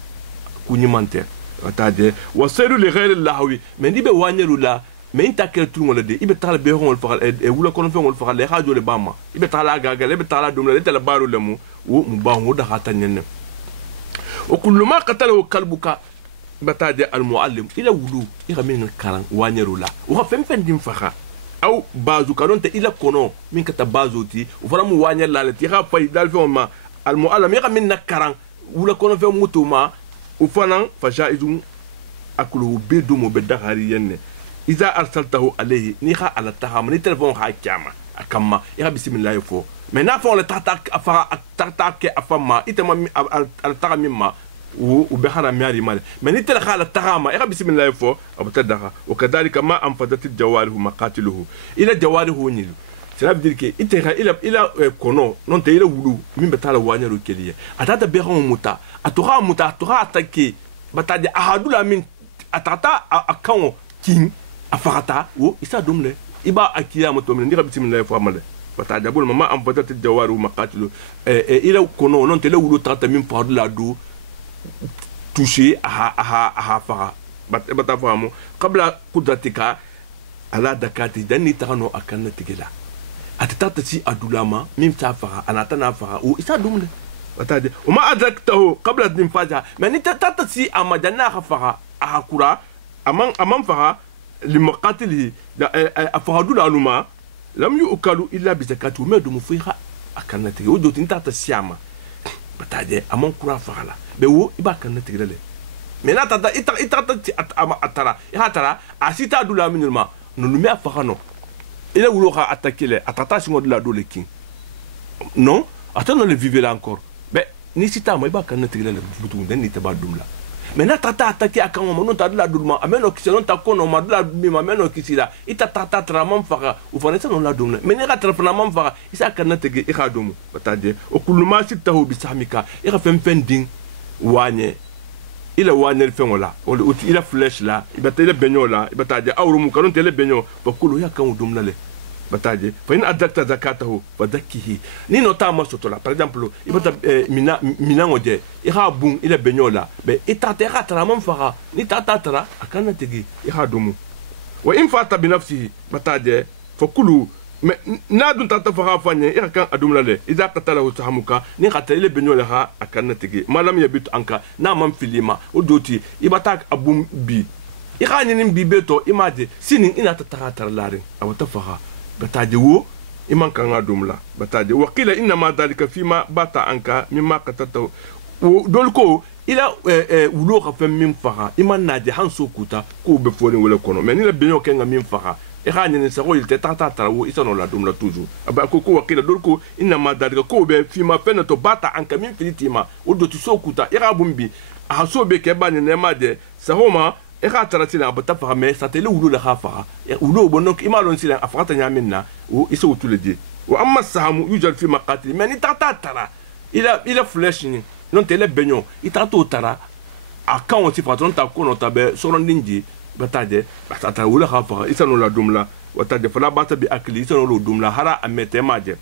ku nyimante atade wasaidu li ghayri lahwi mais ni be wanyeru la mais inta ke tulungo la de ibe tala be hongol faral e wula kono fengol faral le radio le bama ibe tala gaga ibe tala dum la tel baru le mu wo mu ba wo da hatanyenne o kullu ma qatalahu kalbuka bataje al muallim ila wulu ira min karan wanyeru la o fem dim faxa aw bazu kanonte ila kono min kata bazuti o fara mu wanyer la ti ha fay dal fe ma al muallim ira min karan wula kono fe mutuma o fanan fa jaizun akulu bedu mo be dahari yenne iza arsaltahu alayhi ni kha ala taham ni telefon ha kyama akama ira bismillah fo mais na fon le tata afara tata ke afama itama al tagamima و بحر مياري مال من يتل خالة تغامة إيه بسم الله يفو أبو تدها وكذلك ما أنفذت الجوارح مقاتله إلى جوارح ونيل سلام ديرك إنت إلى كونو نون تيلا ولو من بتالا وانيرو كليه أتاتا بيرون موتا أتوها أتاكي بتاجي أحدولا من أتاتا أكاون كين أفراتا و إسا دومله إبا أكيا متومن نيرا بسم الله يفو أمله بتاجي أقول ما أنفذت الجوارح مقاتله إلى كونو نون تيلا ولو تاتا من فاضلا دو touché à fara batafamu qabla qudratika ala dakati dani tarano akana tigela atata si adulama mim tafara anatana fara ou isa dumle batade uma adraktahu qabla dinfaja mani tata si amadana fara akura amam fara limaqatili afadula aluma lam yukalu illa bi zakati medum fiha akana tigela odo tata siama batade amon kura fara be wo iba kan na tigre le mena tata ita atara ihatara asita dula minulma no lumi afaka no ile wulo ka attaquer atata singo de la do le king non attends le vivre là encore be ni sita mo iba kan na tigre le butu den ni taba dumla mena tata attaquer akan mo non ta de la dulma ameno ki selon ta kono ma de la bima ameno ki sila ita tata tramam faka u fanesa non la dumla mena ka trapna mam faka isa kan na tigre ikadumu batade o kuluma sitahu bisamika ira fem ding wanye ila wanye fengo la ila flesh la ibata ila benyo la ibata je awru mu kanon tele benyo fa kulu ya kan dum nale bataje fa in adakta zakatahu fadakkihi ni nota ma soto la par exemple ibata mina ngoje ira bun ila benyo la be itata ya tara man fara ni tata tara akana tegi ira dumu wa in fata bi nafsihi bataje fa kulu mais nadun tata fara fanye ira kan adum lale iza qatala sahamuka ni qatala benyo la ha akanna tigi malam yabit anka na man filima odoti ibata abum bi ira nyin bi beto imade sinin ina tatara larin awata fara bataje wo iman kan adum la bataje wa qila inna ma dalika fima bata anka mimma qatata dolko ila wulo ka fem min fara iman naje hanso kuta ko be foni wala kono mais ni la benyo kenga min fara irani sa il te tata tarawo isano la dum la toujours aba ko wakila dolko inna ma dalika ko be fi ma fena to bata an kamin filitima o do tu sokuta ira bumbi a so be ke bani ne ma de sa homa ira taratina abata fa me sa tele wulu la khafa wulu bonok imalon sila afata nyaminna o iso tuledi wa amma sahamu yujal fi maqatil mais ni tata tara ila flesh ni non tele benyo itato tara akan on si patron ta ko no tabe sorondinji bataje batata wula khafa isano la dumla wataje fala bata bi akli isano lo dumla hara amete maje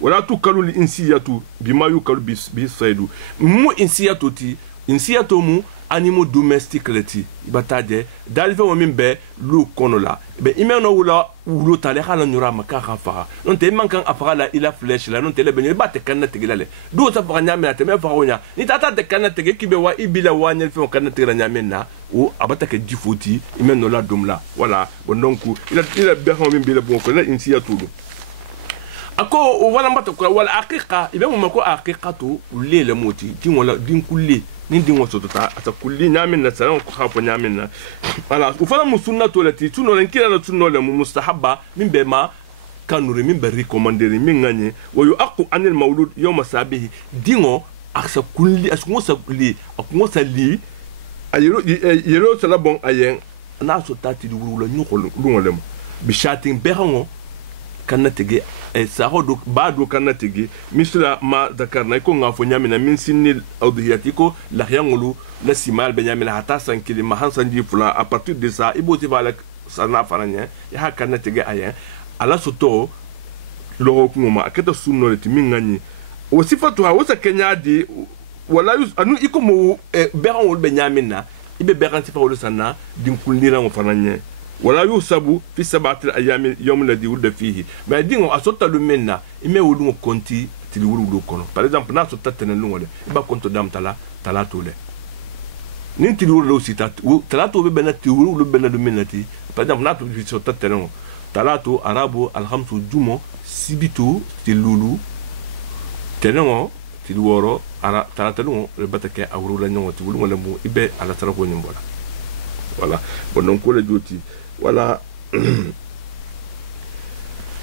wala tukalu li insiyatu bima yukalu bi saidu mu insiyatu ti insiyatu mu animaux domestiques leti bataje dalife mo mimbe lu konola be imeno wula wulo tale khala nyura maka khafa non te mankan afara la ila flèche la non te le benye batte kanna tigilale do ta fara nyamena te me faronya ni tata de kanna tege kibe wa ibila wa nyel fe kanna tigila nyamena o abata ke difoti imeno la dumla voilà bon donc ila be xam mimbe le bon ko la insiya tudu ako wala mbata ko wala aqiqa ibe mo ko aqiqatu lele moti din wala din kulli ni din waso ta ata kulli nyamin na sanan ko khafo nyamin na wala ufala musunnatu lati tuno len kila la tuno le mustahabba min be ma kanuri min be recommander min ngani wa yuqu anil mawlud yawm sabihi dingo aksa kulli asmo sa li akmo sa li ayero sala bon ayen na so tati di wuru la nyoko lu ngolem bi shatin be hango kanatege sahodo bado kanatege misla ma dakarna ko ngafo nyamina min sinil awdiyatiko la yangulu la simal benyamina hata sankili ma hansanji fula à partir de ça iboti bala sana faranya ya kanatege ayen ala soto lo ko ngoma aketa sunno leti min ngani o sifatu ha wasa kenya di wala anu iko mo beran wol benyamina ibe beran sifa wol sana din kulnira mo faranya wala yusabu fi sab'ati al-ayam yawm alladhi wulida fihi mais dingo asota lu menna ime wulu konti tili wulu kono par exemple na sota tenen lu ngole iba konto dam tala to le nin tili wulu aussi tala to be benati wulu benna lu menati par exemple na to fi sota tenen tala to arabo alhamsu jumo sibito tilulu tenen tili woro ara tala telu le batake awru la nyongo ti wulu ngole mu ibe ala tara ko nyimbola voilà bon donc ko le joti wala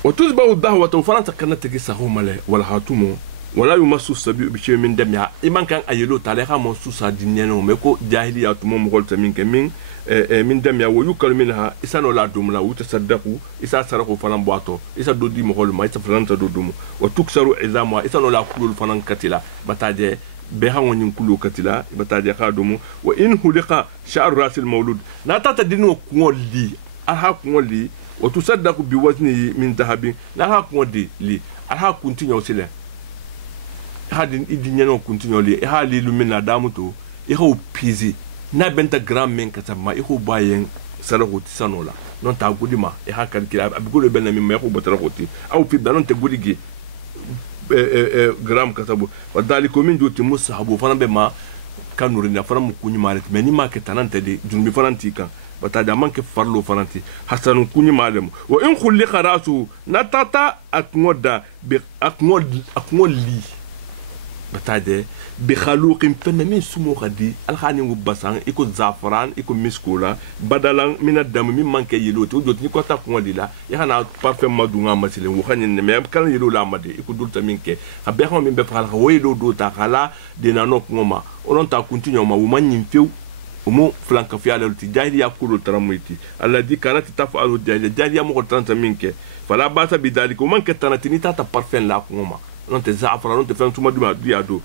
وتتبع الدهوة وفلان تكنا تجي سهوم له ولا هاتومو ولا يمسو السبي بشيء من دميا إيمان كان أيلو تاريخا موسوسا دينيانو ميكو جاهلية تومو مغول تمين كمين من دميا ويوكل منها إسانو لا دوملا وتصدقوا إسا سرقوا فلان بواتو إسا دودي مغول ما إسا فلان تدودمو وتكسروا عظامها إسانو لا كلول فلان كتلا بتاجي بها ونين كلو كتلا بتاجي خادمو وإن هلقا شعر راس المولود ناتا تدينو كولي أها كولي وتصدق بوزنه من ذهب نها كودي لي أها كونتينيو سيله هذا إدينيو كونتينيو لي هذا لومينا دامتو يهو بيزي na benta gram men kasama iko bayen sarahoti sanola non ta gudima e hakal kila abigulo benna mi me ko botarahoti au fi dalon te gudigi gram kasabu wadali min joti musahabu fana be ma kanuri na fana mukunyi malet me ni ma ke tanante de junbi fananti kan bataja manke farlo fananti hasan kunyi malem wa in khulli kharasu natata akmoda bi akmoli bataje bi khaluqin fanamin sumu khadi alkhani mubasan iko zafran iko miskula badalan min adam min manke yeloti jot ni ko ta ko lila ya hana parfait madunga masile wo khani ne me kan yelo la made iko dulta minke habe xam min be fal khawelo do ta khala dina nok ngoma onon ta continue ma wo manyin few umu flanka fiala ti jahiliya kulu taramuiti alladhi kanat tafalu jahiliya mo ko tanta minke fala basa bidalika man ketanatini ta parfait la ngoma non te zafran non te fan tuma duma diado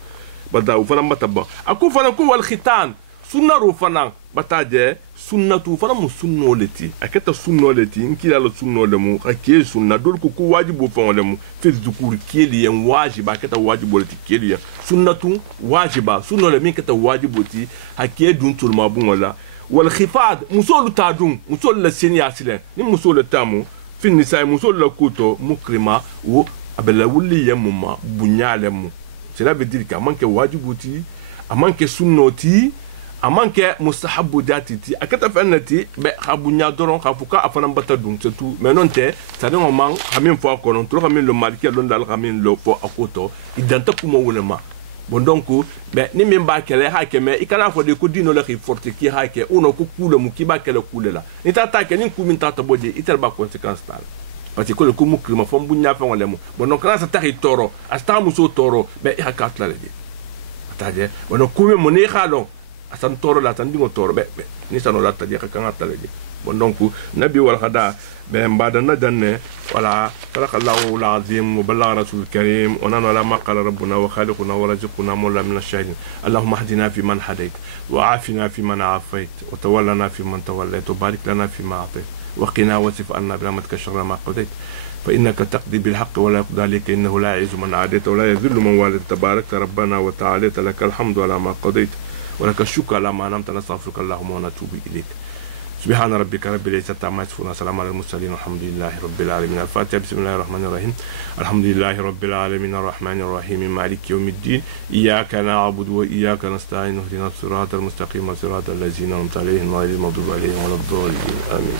bada ufana mataba aku fana ko wal khitan sunnaru fana bataje sunnatu fana mu sunnoleti aketa sunnoleti nkila lo sunnolemu akye sunna dol ko wajibu fawlemu fi dhukur kili yan wajiba aketa wajibu leti kili sunnatu wajiba sunnole min keta wajibu ti akye dun tul mabun wala wal khifad musolu tadum musol la senya silen ni musol tamu fi nisa musol la kuto mukrima wo abela wuli yamuma bunyalemu. Cela veut dire qu'à manque wajibuti, à manque sunnoti, à manque mustahabu datiti, à quatre fenati, ben habunya doron, hafuka afanam batadung, c'est tout. Mais non te, ça donne un man, ramin fois qu'on trouve ramin le marqué, l'ondal ramin le fo à koto, identa kuma wulema. Bon donc, ben ni memba kele hake me, ikana fo de kudino le forte ki hake, uno kukule mukiba kele kule la. Ni tata ke ni kuminta tabodi, iterba conséquence tal. Parce que le coup mukrima fom bunya fa wala mo bono kana sa tari toro asta muso toro be ha katla le ataje bono kume mo ne khalo asan toro la tan dingo toro be ni sano la tadi ka kan atale bon donc nabi wal khada be mbada na danne wala tarakallahu alazim wa balla rasul karim wa nana la maqala rabbuna wa khaliquna wa raziquna mawla min ash-shahidin allahumma hdina fi man hadayt wa afina fi man afayt wa tawallana fi man tawallayt wa barik lana fi ma atayt وقنا واصرف عنا برحمتك شر ما قضيت فإنك تقضي بالحق ولا يقضى عليك إنه لا يعز من عاديت ولا يذل من والد تبارك ربنا وتعاليت لك الحمد على ما قضيت ولك الشكر على ما نمت نستغفرك اللهم ونتوب إليك سبحان ربك رب العزة عما يصفون وسلام على المرسلين والحمد لله رب العالمين الفاتحة بسم الله الرحمن الرحيم الحمد لله رب العالمين الرحمن الرحيم مالك يوم الدين إياك نعبد وإياك نستعين اهدنا الصراط المستقيم صراط الذين أنعمت عليهم غير المغضوب عليهم ولا الضالين آمين